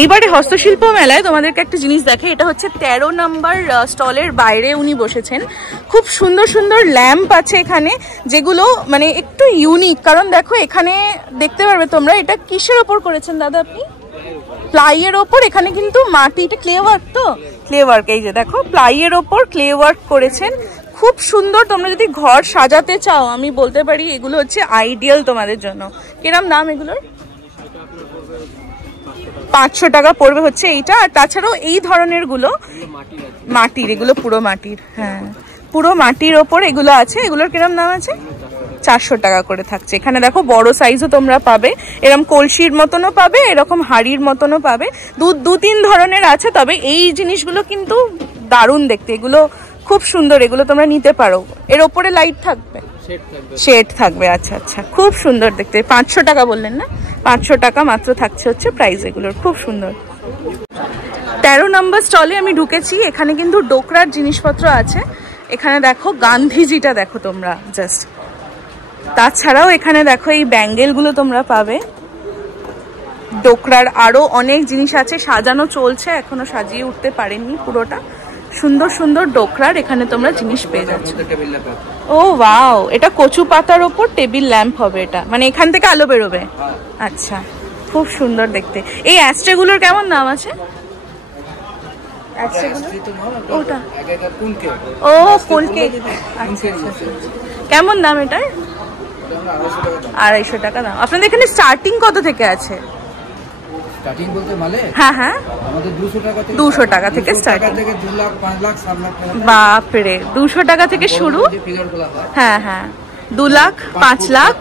এইবারে হস্তশিল্প মেলায় তোমাদেরকে একটা জিনিস দেখে, এটা হচ্ছে 13 নম্বর স্টলের বাইরে উনি বসেছেন। খুব সুন্দর সুন্দর ল্যাম্প আছে এখানে, যেগুলো মানে একটু ইউনিক। কারণ দেখো এখানে দেখতে পারবে তোমরা, এটা কিসের ওপর করেছেন দাদা আপনি? প্লাইয়ের ওপর। এখানে কিন্তু মাটি, এটা ক্লে ওয়ার্ক, তো ক্লে ওয়ার্ক। এই যে দেখো প্লাইয়ের ওপর ক্লে ওয়ার্ক করেছেন, খুব সুন্দর। তোমরা যদি ঘর সাজাতে চাও আমি বলতে পারি এগুলো হচ্ছে আইডিয়াল তোমাদের জন্য। কিরম দাম এগুলোর? 500 টাকা পড়বে হচ্ছে এইটা। আর তাছাড়াও এই ধরনের গুলো মাটির, এগুলো পুরো মাটির, হ্যাঁ পুরো মাটির ওপর এগুলো আছে। এগুলোর কিরম দাম আছে? 400 টাকা করে থাকছে। এখানে দেখো বড় সাইজও তোমরা পাবে, এরকম কলসির মতনও পাবে, এরকম হাড়ির মতনও পাবে। 2-3 ধরনের আছে। তবে এই জিনিসগুলো কিন্তু দারুণ দেখতে, এগুলো খুব সুন্দর, এগুলো তোমরা নিতে পারো। এর ওপরে লাইট থাকবে, শেড থাকবে। আচ্ছা, খুব সুন্দর দেখতে। 500 টাকা বললেন না? 500 টাকা মাত্র থাকছে হচ্ছে প্রাইস এগুলোর, খুব সুন্দর। 13 নম্বর স্টলে আমি ঢুকেছি। এখানে কিন্তু ডোকরার জিনিসপত্র আছে। এখানে দেখো গান্ধীজিটা দেখো তোমরা জাস্ট। তাছাড়াও এখানে দেখো এই ব্যাঙ্গেলগুলো তোমরা পাবে। ডোকরার আরো অনেক জিনিস আছে, সাজানো চলছে, এখনো সাজিয়ে উঠতে পারেননি পুরোটা। সুন্দর সুন্দর ডোকরার এখানে তোমরা জিনিস পেয়ে যাচ্ছ। ও ওয়াও, এটা কচু পাতার ওপর টেবিল ল্যাম্প হবে এটা, মানে এখান থেকে আলো বেরোবে। আচ্ছা, খুব সুন্দর দেখতে। এই অ্যাস্ট্রেগুলোর কেমন দাম আছে? ওটা ও কোলকে। কেমন দাম এটার? 250 টাকা দাম। আপনাদের এখানে স্টার্টিং কত থেকে আছে? স্টার্টিং বলতে মানে হ্যাঁ আমাদের 200 টাকা থেকে স্টার্টিং। 2 লাখ 5 লাখ 7 লাখ টাকা। বাপ রে, 200 টাকা থেকে শুরু। হ্যাঁ 2 লাখ 5 লাখ,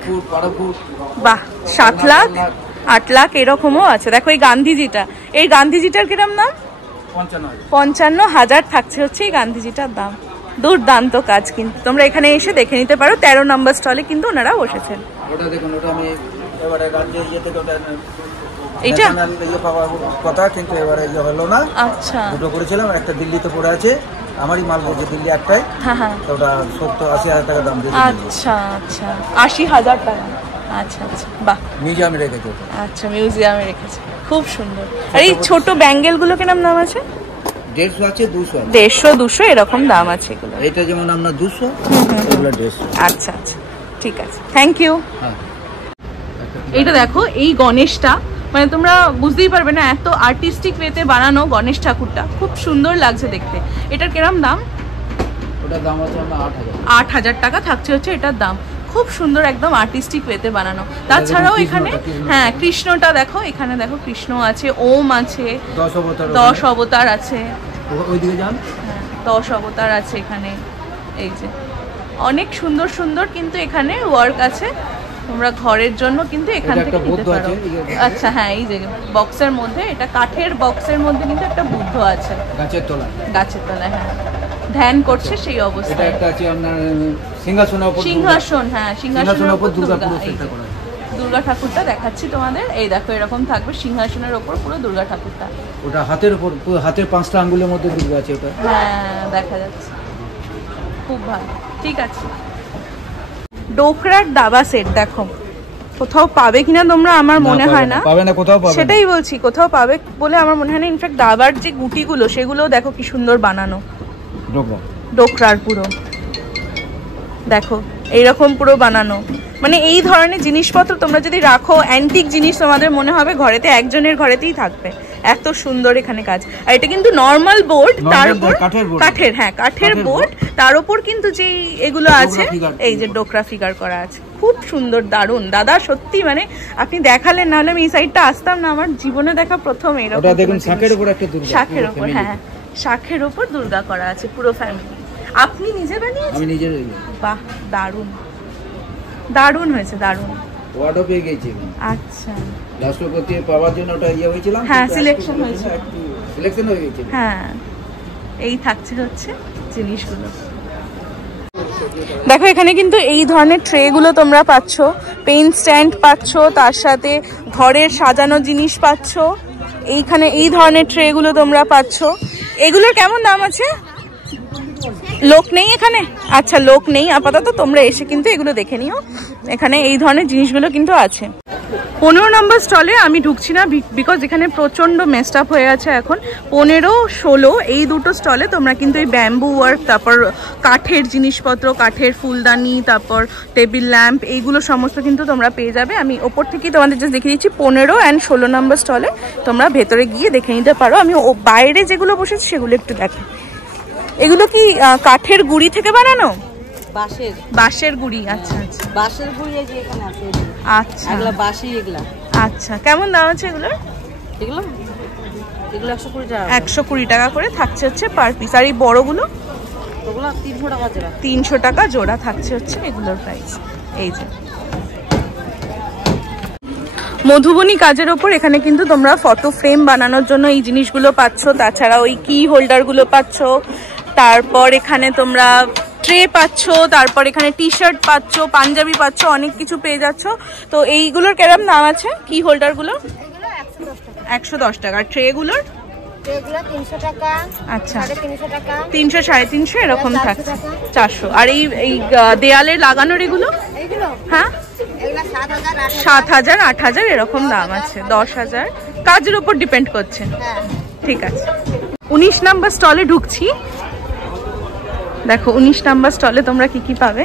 বাহ 7 লাখ 8 লাখ এরকমও আছে। দেখো এই গান্ধীজিটা, এই গান্ধীজিটার কিরম দাম? 55,000 থাকছে হচ্ছে এই গান্ধীজিটার দাম। দুর্দান্ত কাজ, কিন্তু তোমরা এখানে এসে দেখে নিতে পারো। 13 নম্বর স্টলে কিন্তু ওনারা বসেছেন। ওটা দেখুন, ওটা আমি এবারে রাজ্যে থেকে ওটা এইটা কথা, কিন্তু এবারে হলো না। আচ্ছা, দুটো করেছিলাম, একটা দিল্লিতে পড়ে আছে, আমারই মাল বলছে দিল্লি একটাই। হ্যাঁ ওটা 70-80,000 টাকা দাম দিয়েছে। আচ্ছা 80,000 টাকা। আচ্ছা বাহ, মিউজিয়ামে রেখেছে। আচ্ছা, মিউজিয়ামে রেখেছে, খুব সুন্দর। আর এই ছোট ব্যাঙ্গেল গুলো কিরম দাম আছে? 150 আছে, 200 200 এরকম দাম আছে এগুলো। এটা যেমন আমরা 200, এগুলো 150। আচ্ছা ঠিক আছে, থ্যাংক ইউ। এইটা দেখো, এই গণেশটা মানে তোমরা বুঝতেই পারবে না, এত আর্টিস্টিক ওয়েতে বানানো গণেশ ঠাকুরটা, খুব সুন্দর লাগছে দেখতে। এটার কিরম দাম? ওটার দাম হচ্ছে 8,000 টাকা থাকছে হচ্ছে এটার দাম। খুব সুন্দর, একদম আর্টিস্টিক ওয়েতে বানানো। তাছাড়াও এখানে হ্যাঁ কৃষ্ণটা দেখো, এখানে দেখো কৃষ্ণ আছে, ওম আছে, 10 অবতার আছে, ওইদিকে যান, 10 অবতার আছে এখানে। এই যে অনেক সুন্দর সুন্দর কিন্তু এখানে ওয়ার্ক আছে, তোমরা ঘরের জন্য কিন্তু এখান থেকে নিতে পারো। আচ্ছা হ্যাঁ, এই যে বক্সের মধ্যে, এটা কাঠের বক্সের মধ্যে কিন্তু একটা বুদ্ধ আছে গাছের তলায়, হ্যাঁ ধ্যান করছে সেই অবস্থায়। এটা একটা আছে আপনার সিংহাসনের উপর, সিংহাসন, হ্যাঁ সিংহাসনের উপর দুর্গা ঠাকুরটা দেখাচ্ছি তোমাদের। এই দেখো এরকম থাকবে সিংহাসনের উপর পুরো দুর্গা ঠাকুরটা। ওটা হাতের উপর, হাতের 5টা আঙ্গুলের মধ্যে দুর্গা আছে ওটা। হ্যাঁ দেখা যাচ্ছে, খুব ভালো। ঠিক আছে, ডোকরার দাবা সেট দেখো, কোথাও পাবে কিনা তোমরা আমার মনে হয় না, পাবে না, কোথাও পাবে, সেটাই বলছি, কোথাও পাবে বলে আমার মনে হয় না। ইনফ্যাক্ট দাবার যে গুটিগুলো সেগুলোও দেখো কি সুন্দর বানানো, ডোকরার পুরো দেখো এইরকম পুরো বানানো। মানে এই ধরনের জিনিসপত্র তোমরা যদি রাখো, অ্যান্টিক জিনিস তোমাদের মনে হবে ঘরেতে একজনের ঘরেতেই থাকবে, এত সুন্দর এখানে কাজ। আর এটা কিন্তু নর্মাল বোর্ড, তার উপর কাঠের, হ্যাঁ কাঠের বোর্ড, তার উপর কিন্তু যে এগুলো আছে, এই যে ডোকরা ফিগার করা আছে, খুব সুন্দর, দারুণ। দাদা সত্যি মানে আপনি দেখালেন, না হলে আমি এই সাইডটা আসতাম না, আমার জীবনে দেখা প্রথম এরকম। ওটা দেখুন শাকের উপর একটা দুর্গা, শাকের উপর, হ্যাঁ শাকের উপর দুর্গা করা আছে, পুরো ফ্যামিলি। আপনি নিজে বানিয়েছেন? আমি নিজে। বাহ, দারুণ দারুণ হয়েছে, দারুণ। ওয়ার্ডও পেয়ে গেছি। আচ্ছা, রাষ্ট্রপতি পাওয়ার জন্য ওটা ইয়ে হয়েছিল, হ্যাঁ সিলেকশন হয়েছে, সিলেকশন হয়ে গেছে। হ্যাঁ এই থাকছে হচ্ছে জিনিসগুলো। দেখো এখানে কিন্তু এই ধরনের ট্রেগুলো তোমরা পাচ্ছ, পেন স্ট্যান্ড পাচ্ছ, তার সাথে ঘরের সাজানো জিনিস পাচ্ছ। এইখানে এই ধরনের ট্রেগুলো তোমরা পাচ্ছ। এগুলোর কেমন দাম আছে? লোক নেই এখানে? আচ্ছা লোক নেই আপাতত, তোমরা এসে কিন্তু এগুলো দেখে নিও, এখানে এই ধরনের জিনিসগুলো কিন্তু আছে। 15 নম্বর স্টলে আমি ঢুকছি না, বিকজ এখানে প্রচণ্ড মেসড আপ হয়ে আছে এখন। 15, 16 এই দুটো স্টলে তোমরা কিন্তু এই ব্যাম্বু ওয়ার্ক, তারপর কাঠের জিনিসপত্র, কাঠের ফুলদানি, তারপর টেবিল ল্যাম্প, এইগুলো সমস্ত কিন্তু তোমরা পেয়ে যাবে। আমি ওপর থেকেই তোমাদের জাস্ট দেখিয়ে দিচ্ছি 15 and 16 নম্বর স্টলে, তোমরা ভেতরে গিয়ে দেখে নিতে পারো। আমি বাইরে যেগুলো বসেছি সেগুলো একটু দেখো। এগুলো কি কাঠের গুড়ি থেকে বানানো? বাঁশের গুড়ি। আচ্ছা আচ্ছা, বাঁশের গুড়ি এখানে আছে। আচ্ছা, এগুলা বাঁশি, এগুলা। আচ্ছা, কেমন দাম আছে এগুলোর? এগুলো 120 টাকা। 120 টাকা করে থাকছে হচ্ছে পার পিস। আর এই বড়গুলো? ওগুলো 300 টাকা জোড়া। 300 টাকা জোড়া থাকছে হচ্ছে এগুলোর প্রাইস। এই যে মধুবনী কাজের ওপর এখানে কিন্তু তোমরা ফটো ফ্রেম বানানোর জন্য এই জিনিসগুলো পাচ্ছ, তাছাড়া ওই কি হোল্ডারগুলো পাচ্ছ, তারপর এখানে তোমরা ট্রে পাচ্ছ, তারপর এখানে টি শার্ট পাচ্ছ, পাঞ্জাবি পাচ্ছ, অনেক কিছু পেয়ে যাচ্ছ। তো এইগুলোর কেরম দাম আছে কি হোল্ডারগুলো? 110 টাকা। আর ট্রেগুলোর? 300 টাকা। আচ্ছা, 350 টাকা, 300, 350 এরকম থাকছে, 400। আর এই দেয়ালে লাগানোর এগুলো? হ্যাঁ 7,000, 8,000 এরকম দাম আছে, 10,000, কাজের উপর ডিপেন্ড করছে। ঠিক আছে, 19 নাম্বার স্টলে ঢুকছি। দেখো 19 নাম্বার স্টলে তোমরা কি কি পাবে।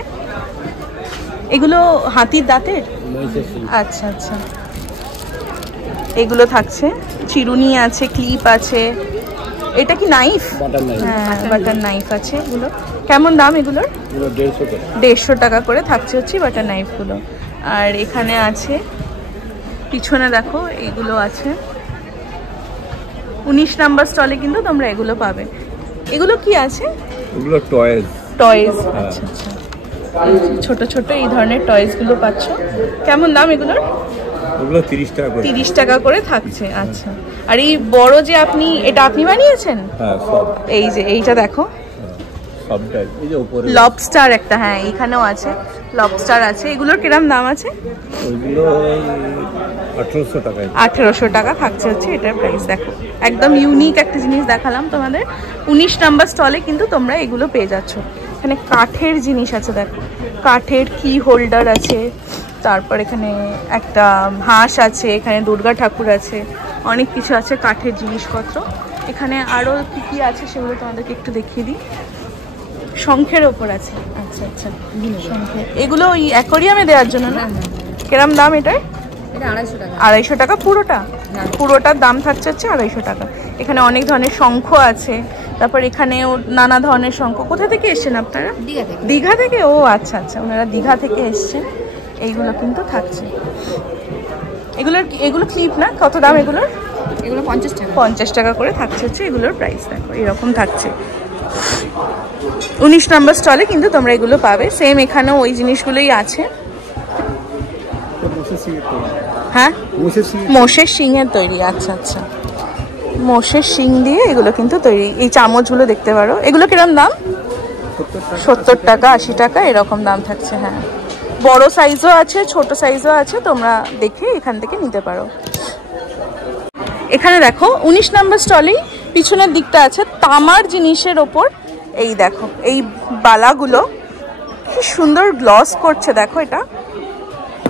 এগুলো হাতির দাঁতের? আচ্ছা আচ্ছা, এগুলো থাকছে, চিরুনি আছে, ক্লিপ আছে। এটা কি নাইফ? হ্যাঁ বাটার নাইফ আছে। এগুলো কেমন দাম এগুলোর? 150 টাকা করে থাকছে হচ্ছে বাটার নাইফগুলো। আর এখানে আছে পিছনে দেখো এগুলো আছে। 19 নাম্বার স্টলে কিন্তু তোমরা এগুলো পাবে। এগুলো কি আছে? এগুলো টয়েজ। আচ্ছা আচ্ছা, ছোট ছোট এই ধরনের টয়েস গুলো পাচ্ছ। কেমন দাম এগুলোর? ওগুলো 30 টাকা করে। 30 টাকা করে থাকছে। আচ্ছা, আর এই বড় যে এটা আপনি বানিয়েছেন? হ্যাঁ সব। এই যে এইটা দেখো, সবটাই। এই যে উপরে লবস্টার একটা, হ্যাঁ এখানেও আছে লবস্টার আছে। এগুলোর কিরম দাম আছে? ওইগুলো 1800 টাকা। 1800 টাকা থাকছে হচ্ছে এটার প্রাইস। দেখো একদম ইউনিক একটা জিনিস দেখালাম তোমাদের। 19 নাম্বার স্টলে কিন্তু তোমরা এগুলো পেয়ে যাচ্ছ। এখানে কাঠের জিনিস আছে, দেখো কাঠের কি হোল্ডার আছে, তারপর এখানে একটা হাঁস আছে, এখানে দুর্গা ঠাকুর আছে, অনেক কিছু আছে কাঠের জিনিসপত্র। এখানে আরও কি কি আছে সেগুলো তোমাদেরকে একটু দেখিয়ে দিই। শঙ্খের ওপর আছে। আচ্ছা আচ্ছা, শঙ্খের। এগুলো ওই অ্যাকোরিয়ামে দেওয়ার জন্য না? কিরম দাম এটার? 250 টাকা পুরোটা? পুরোটার দাম থাকছে হচ্ছে 250 টাকা। এখানে অনেক ধরনের শঙ্খ আছে, তারপর এখানেও নানা ধরনের শঙ্খ। কোথা থেকে এসছেন আপনারা? দীঘা থেকে। ও আচ্ছা আচ্ছা, ওনারা দীঘা থেকে এসছেন। এইগুলো কিন্তু থাকছে। এগুলো ক্লিপ না? কত দাম এগুলোর? এগুলো 50 টাকা। 50 টাকা করে থাকছে হচ্ছে এগুলোর প্রাইস। দেখো এরকম থাকছে। 19 নম্বর স্টলে কিন্তু তোমরা এগুলো পাবে। সেম এখানেও ওই জিনিসগুলোই আছে। হ্যাঁ, মোষের শিংয়ের তৈরি। আচ্ছা আচ্ছা, মোষের শিং দিয়ে এগুলো কিন্তু তৈরি। এই চামচগুলো দেখতে পারো। এগুলো কিরকম দাম? 70 টাকা, 80 টাকা এরকম দাম থাকছে। হ্যাঁ, বড় সাইজও আছে, ছোট সাইজও আছে, তোমরা দেখে এখান থেকে নিতে পারো। এখানে দেখো 19 নম্বর স্টলেই পিছনের দিকটা আছে তামার জিনিসের ওপর। এই দেখো এই বালাগুলো কি সুন্দর গ্লস করছে, দেখো এটা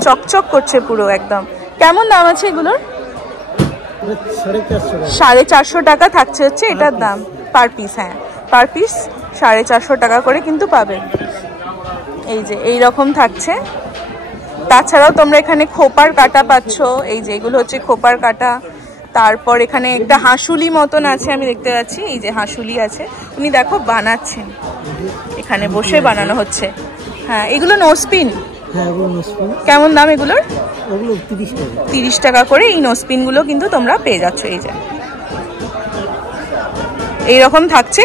চকচক করছে পুরো একদম। কেমন দাম আছে এগুলোর? 450 টাকা থাকছে হচ্ছে এটার দাম পার পিস। হ্যাঁ, পার পিস 450 টাকা করে কিন্তু পাবে। এই যে এই রকম থাকছে। তাছাড়াও তোমরা এখানে খোপার কাটা পাচ্ছ। এই যে এগুলো হচ্ছে খোপার কাটা। তারপর এখানে একটা হাঁসুলি মতন আছে, আমি দেখতে পাচ্ছি। এই যে হাঁসুলি আছে, উনি দেখো বানাচ্ছেন, এখানে বসে বানানো হচ্ছে। হ্যাঁ, এগুলো নোসপিন। কেমন দাম এগুলোর? 30 টাকা করে এই নোসপিন গুলো কিন্তু তোমরা পেয়ে যাচ্ছ। এই যে এইরকম থাকছে।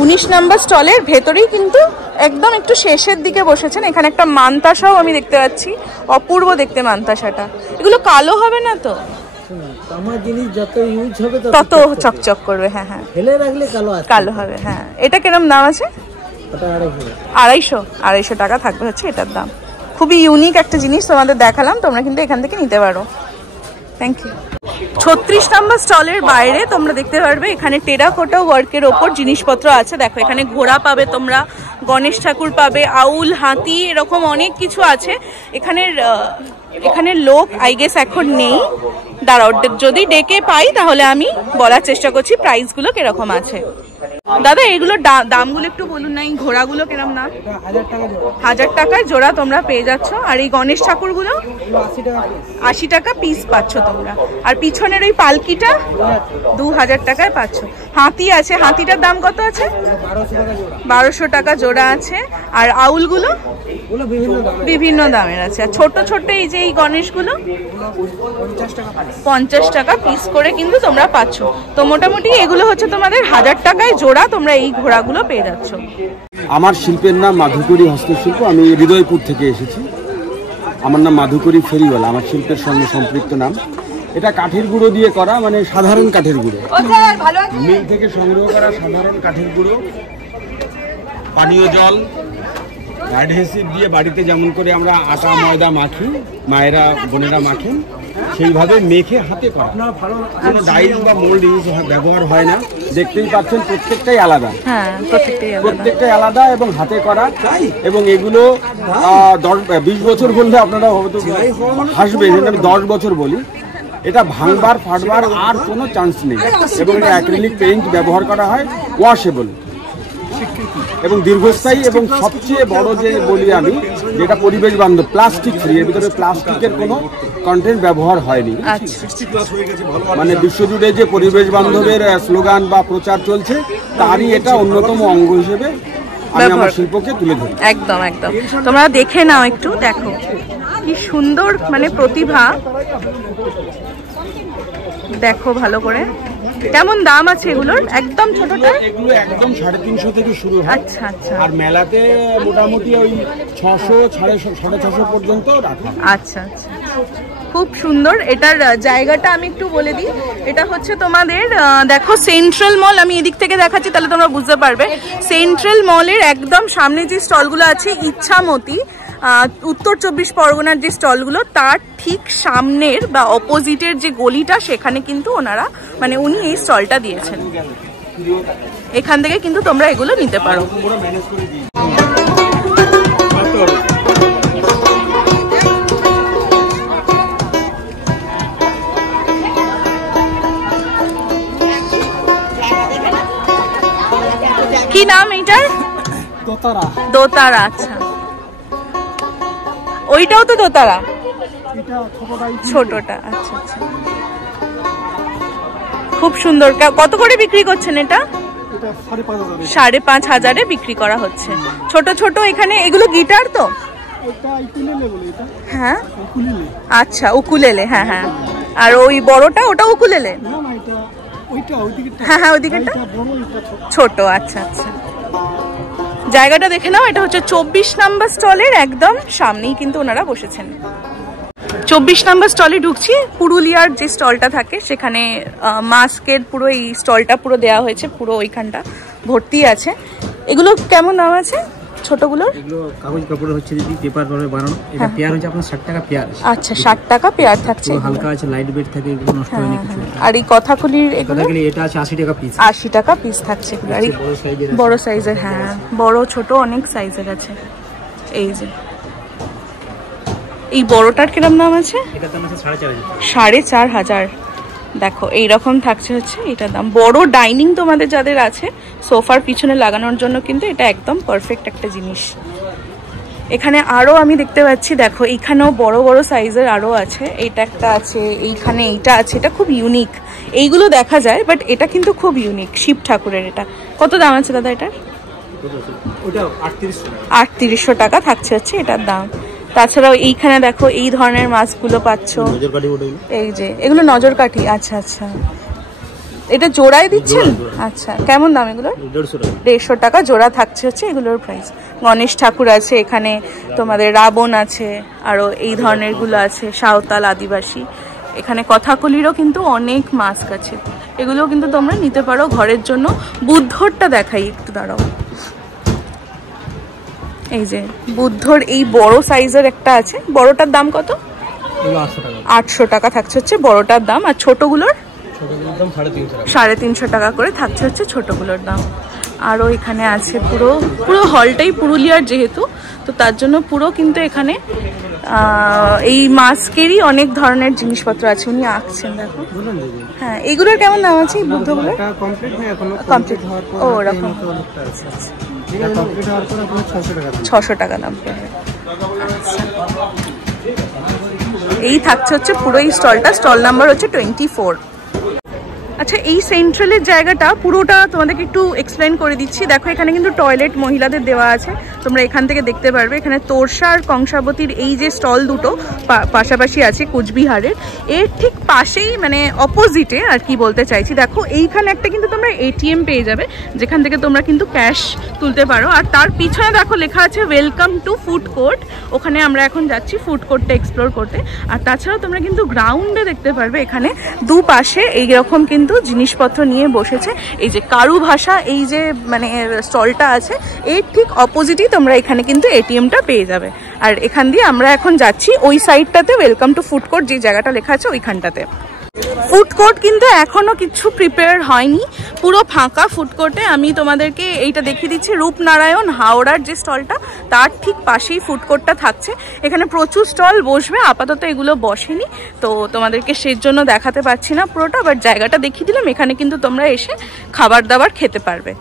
19 নম্বর স্টলের ভেতরেই কিন্তু একদম একটু শেষের দিকে বসেছেন। এখানে একটা মান্তাসাও আমি দেখতে পাচ্ছি, অপূর্ব দেখতে মান্তাসাটা। এগুলো কালো হবে না তো? আমার জিনিস যত ইউজ হবে তত চকচক করবে। হ্যাঁ হ্যাঁ, ফেলে রাখলে কালো হবে। হ্যাঁ, এটা কিরকম দাম আছে? 250 টাকা থাকবে হচ্ছে এটার দাম। খুবই ইউনিক একটা জিনিস তোমাদের দেখালাম, তোমরা কিন্তু এখান থেকে নিতে পারো। Thank you. 36 নম্বর স্টলের বাইরে তোমরা দেখতে পারবে এখানে টেরাকোটা ওয়ার্কের ওপর জিনিসপত্র আছে। দেখো এখানে ঘোড়া পাবে তোমরা, গণেশ ঠাকুর পাবে, আউল, হাতি, এরকম অনেক কিছু আছে। এখানে লোক আই গেস এখন নেই। দাঁড়াও, যদি ডেকে পাই তাহলে আমি বলার চেষ্টা করছি প্রাইসগুলো কিরকম আছে। দাদা এগুলোর দামগুলো একটু বলুন না। এই ঘোড়াগুলো কিরকম দাম? 1000 টাকায় জোড়া তোমরা পেয়ে যাচ্ছ। আর এই গণেশ ঠাকুরগুলো 80 টাকা পিস পাচ্ছ তোমরা। আর পিছনের ওই পালকিটা 2000 টাকায় পাচ্ছ। হাতি আছে, হাতিটার দাম কত আছে? 1200 টাকা জোড়া আছে। আর আউলগুলো বিভিন্ন দামের আছে। আর ছোট ছোট এই যে এই গণেশগুলো 50 টাকা পিস করে কিন্তু তোমরা পাচ্ছ। তো মোটামুটি এগুলো হচ্ছে তোমাদের 1000 টাকায় জোড়া তোমরা এই ঘোড়াগুলো পেয়ে যাচ্ছ। আমার শিল্পের নাম মাধুকরী হস্তশিল্প। আমি হৃদয়পুর থেকে এসেছি। আমার নাম মাধুকরী ফেরিওয়ালা, আমার শিল্পের সঙ্গে সম্পৃক্ত নাম। এটা কাঠের গুঁড়ো দিয়ে করা, মানে সাধারণ কাঠের গুঁড়ো, মিল থেকে সংগ্রহ করা সাধারণ কাঠের গুঁড়ো, পানীয় জল, অ্যাডহেসিভ দিয়ে বাড়িতে যেমন করে আমরা আটা ময়দা মাখি, মায়েরা বোনেরা মাখেন, সেইভাবে মেখে হাতে করা। কোনো ডাইস বা মোল্ড ইউজ ব্যবহার হয় না। দেখতেই পাচ্ছেন প্রত্যেকটাই আলাদা। প্রত্যেকটাই আলাদা এবং হাতে করা। এবং এগুলো 20 বছর বললে আপনারা হাসবেন, আমি 10 বছর বলি। এটা ভাঙবার ফাটবার আর কোনো চান্স নেই। এবং এটা অ্যাক্রিলিক পেইন্ট ব্যবহার করা হয়, ওয়াশেবল এবং দীর্ঘস্থায়ী। এবং সবচেয়ে বড় যে বলি আমি, যেটা পরিবেশ বান্ধব, প্লাস্টিক ফ্রি। এর ভিতরে প্লাস্টিকের কোনো কন্টেন্ট ব্যবহার হয়নি। মানে বিশ্বজুড়ে যে পরিবেশ বান্ধবের স্লোগান বা প্রচার চলছে, তারই এটা অন্যতম অঙ্গ হিসেবে আমি আমার শিল্পকে তুলে ধরি। একদম একদম, তোমরা দেখে নাও, একটু দেখো কি সুন্দর মানে প্রতিভা। দেখো ভালো করে। কেমন দাম আছে এগুলোর? একদম ছোটটা এগুলো একদম 350 থেকে শুরু হয়। আচ্ছা আচ্ছা। আর মেলাতে মোটামুটি ওই 600 650 পর্যন্ত রাখা। আচ্ছা আচ্ছা, খুব সুন্দর। এটার জায়গাটা আমি একটু বলে দিই। এটা হচ্ছে তোমাদের দেখো সেন্ট্রাল মল। আমি এদিক থেকে দেখাচ্ছি তাহলে তোমরা বুঝতে পারবে। সেন্ট্রাল মলের একদম সামনে যে স্টলগুলো আছে, ইচ্ছামতি, উত্তর 24 পরগনার যে স্টলগুলো, তার ঠিক সামনের বা অপোজিটের যে গলিটা, সেখানে কিন্তু ওনারা মানে উনি এই স্টলটা দিয়েছেন। এখান থেকে কিন্তু তোমরা এগুলো নিতে পারো। কি নাম এইটার? দোতারা। দোতারা, আচ্ছা। ওইটাও তো দোতারা। ছোটটা, আচ্ছা আচ্ছা, খুব সুন্দর। কত করে বিক্রি করছেন এটা? 5,500 বিক্রি করা হচ্ছে। ছোট ছোট এখানে এগুলো গিটার তো? হ্যাঁ আচ্ছা, উকুলেলে। হ্যাঁ হ্যাঁ, আর ওই বড়টা ওটা উকুলেলে? হ্যাঁ হ্যাঁ, ওই দিকেটা ছোট। আচ্ছা আচ্ছা, জায়গাটা দেখে নাও। এটা হচ্ছে 24 নম্বর স্টলের একদম সামনেই কিন্তু ওনারা বসেছেন। 24 নম্বর স্টলে ঢুকছি। পুরুলিয়ার যে স্টলটা থাকে সেখানে মাস্কের পুরো এই স্টলটা পুরো দেওয়া হয়েছে, পুরো ওইখানটা ভর্তি আছে। এগুলো কেমন দাম আছে ছোটগুলোর? এগুলো কাগজ কাপড়ের হচ্ছে দিদি, পেপার করে বানানো। এটা পেয়ার হচ্ছে আপনার 60 টাকা পেয়ার। আচ্ছা, 60 টাকা পেয়ার থাকছে। হালকা আছে, লাইট ওয়েট থাকে, এগুলো নষ্ট হয় না কিছু। আর এই কথাকুলির এগুলো? এটা আছে 80 টাকা পিস। 80 টাকা পিস থাকছে এগুলো। আর বড় সাইজের, হ্যাঁ বড় ছোট অনেক সাইজের আছে। এই যে এই বড়টার কিরম দাম আছে? এটার দাম আছে 4,500। 4,500। দেখো এইরকম থাকছে হচ্ছে এটার দাম। বড় ডাইনিং তোমাদের যাদের আছে সোফার পিছনে লাগানোর জন্য কিন্তু এটা একদম পারফেক্ট একটা জিনিস। এখানে আরো আমি দেখতে পাচ্ছি, দেখো এইখানেও বড় বড় সাইজের আরো আছে। এইটা একটা আছে, এইখানে এইটা আছে। এটা খুব ইউনিক। এইগুলো দেখা যায় বাট এটা কিন্তু খুব ইউনিক। শিব ঠাকুরের। এটা কত দাম আছে দাদা এটার? ওটা 3800 টাকা থাকছে হচ্ছে এটার দাম। তাছাড়াও এইখানে দেখো এই ধরনের মাছগুলো পাচ্ছ। এই যে এগুলো নজরকাঠি। আচ্ছা আচ্ছা, এটা জোড়ায় দিচ্ছেন? আচ্ছা, কেমন দাম এগুলো? 150 টাকা জোড়া থাকছে হচ্ছে এগুলোর প্রাইস। গণেশ ঠাকুর আছে এখানে, তোমাদের রাবণ আছে, আরো এই ধরনের গুলো আছে, সাঁওতাল আদিবাসী। এখানে কথাকলিরও কিন্তু অনেক মাস্ক আছে। এগুলো কিন্তু তোমরা নিতে পারো ঘরের জন্য। বুদ্ধরটা দেখাই একটু, দাঁড়াও। এই যে বুদ্ধর এই বড় সাইজের একটা আছে। বড়টার দাম কত? 800 টাকা থাকছে হচ্ছে বড়টার দাম। আর ছোটগুলোর 350 টাকা করে থাকছে হচ্ছে ছোটগুলোর দাম। আরও এখানে আছে পুরো পুরো হলটাই পুরুলিয়ার যেহেতু, তো তার জন্য পুরো কিন্তু এখানে এই মাস্কেরই অনেক ধরনের জিনিসপত্র আছে। উনি আঁকছেন, দেখো। হ্যাঁ, এইগুলোর কেমন দাম আছে এই বুদ্ধগুলো? কমপ্লিট। ও ওরকম। 600 টাকা দাম পড়বে। এই থাকছে হচ্ছে পুরো এই স্টলটা। স্টল নাম্বার হচ্ছে 24। আচ্ছা, এই সেন্ট্রালের জায়গাটা পুরোটা তোমাদেরকে একটু এক্সপ্লেন করে দিচ্ছি। দেখো এখানে কিন্তু টয়লেট মহিলাদের দেওয়া আছে, তোমরা এখান থেকে দেখতে পারবে। এখানে তোরসা আর কংসাবতীর এই যে স্টল দুটো পাশাপাশি আছে কোচবিহারের, এর ঠিক পাশেই মানে অপোজিটে আর কি বলতে চাইছি। দেখো এইখানে একটা কিন্তু তোমরা এটিএম পেয়ে যাবে, যেখান থেকে তোমরা কিন্তু ক্যাশ তুলতে পারো। আর তার পিছনে দেখো লেখা আছে ওয়েলকাম টু ফুড কোর্ট। ওখানে আমরা এখন যাচ্ছি ফুড কোর্টটা এক্সপ্লোর করতে। আর তাছাড়াও তোমরা কিন্তু গ্রাউন্ডে দেখতে পারবে এখানে দুপাশে এইরকম কিন্তু জিনিসপত্র নিয়ে বসেছে। এই যে কারু ভাষা এই যে মানে স্টলটা আছে, এর ঠিক অপোজিটই তোমরা এখানে কিন্তু এটিএমটা পেয়ে যাবে। আর এখান দিয়ে আমরা এখন যাচ্ছি ওই সাইডটাতে, ওয়েলকাম টু ফুড কোর্ট যে জায়গাটা লেখা আছে ওইখানটাতে। ফুড কোর্ট কিন্তু এখনো কিছু প্রিপেয়ার হয়নি, পুরো ফাঁকা ফুড কোর্টে। আমি তোমাদেরকে এইটা দেখিয়ে দিচ্ছি, রূপনারায়ণ হাওড়ার যে স্টলটা তার ঠিক পাশেই ফুড কোর্টটা থাকছে। এখানে প্রচুর স্টল বসবে, আপাতত এগুলো বসেনি, তো তোমাদেরকে সেই জন্য দেখাতে পারছি না পুরোটা, বাট জায়গাটা দেখিয়ে দিলাম। এখানে কিন্তু তোমরা এসে খাবার দাবার খেতে পারবে।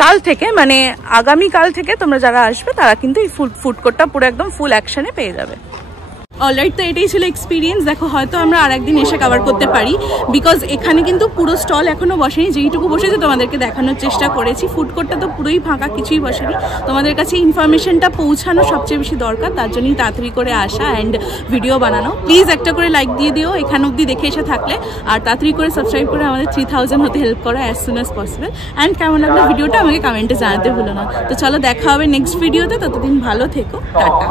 কাল থেকে মানে আগামীকাল থেকে তোমরা যারা আসবে তারা কিন্তু এই ফুড কোর্টটা পুরো একদম ফুল অ্যাকশনে পেয়ে যাবে। অলরাইট, তো এটাই ছিল এক্সপিরিয়েন্স। দেখো হয়তো আমরা আরেকদিন এসে কভার করতে পারি, বিকজ এখানে কিন্তু পুরো স্টল এখনো বসেনি। যেইটুকু বসেছে তোমাদেরকে দেখানোর চেষ্টা করেছি। ফুড কোর্টটা তো পুরোই ফাঁকা, কিছুই বসেনি। তোমাদের কাছে ইনফরমেশনটা পৌঁছানো সবচেয়ে বেশি দরকার, তার জন্যই তাড়াতাড়ি করে আসা অ্যান্ড ভিডিও বানানো। প্লিজ একটা করে লাইক দিয়ে দিও এখান অবধি দেখে এসে থাকলে, আর তাড়াতাড়ি করে সাবস্ক্রাইব করে আমাদের 3000 হতে হেল্প করো as soon as possible. And কেমন লাগলো ভিডিওটা আমাকে কমেন্টে জানাতে ভুলো না। তো চলো দেখা হবে নেক্সট ভিডিওতে, ততদিন ভালো থেকো, টাটা।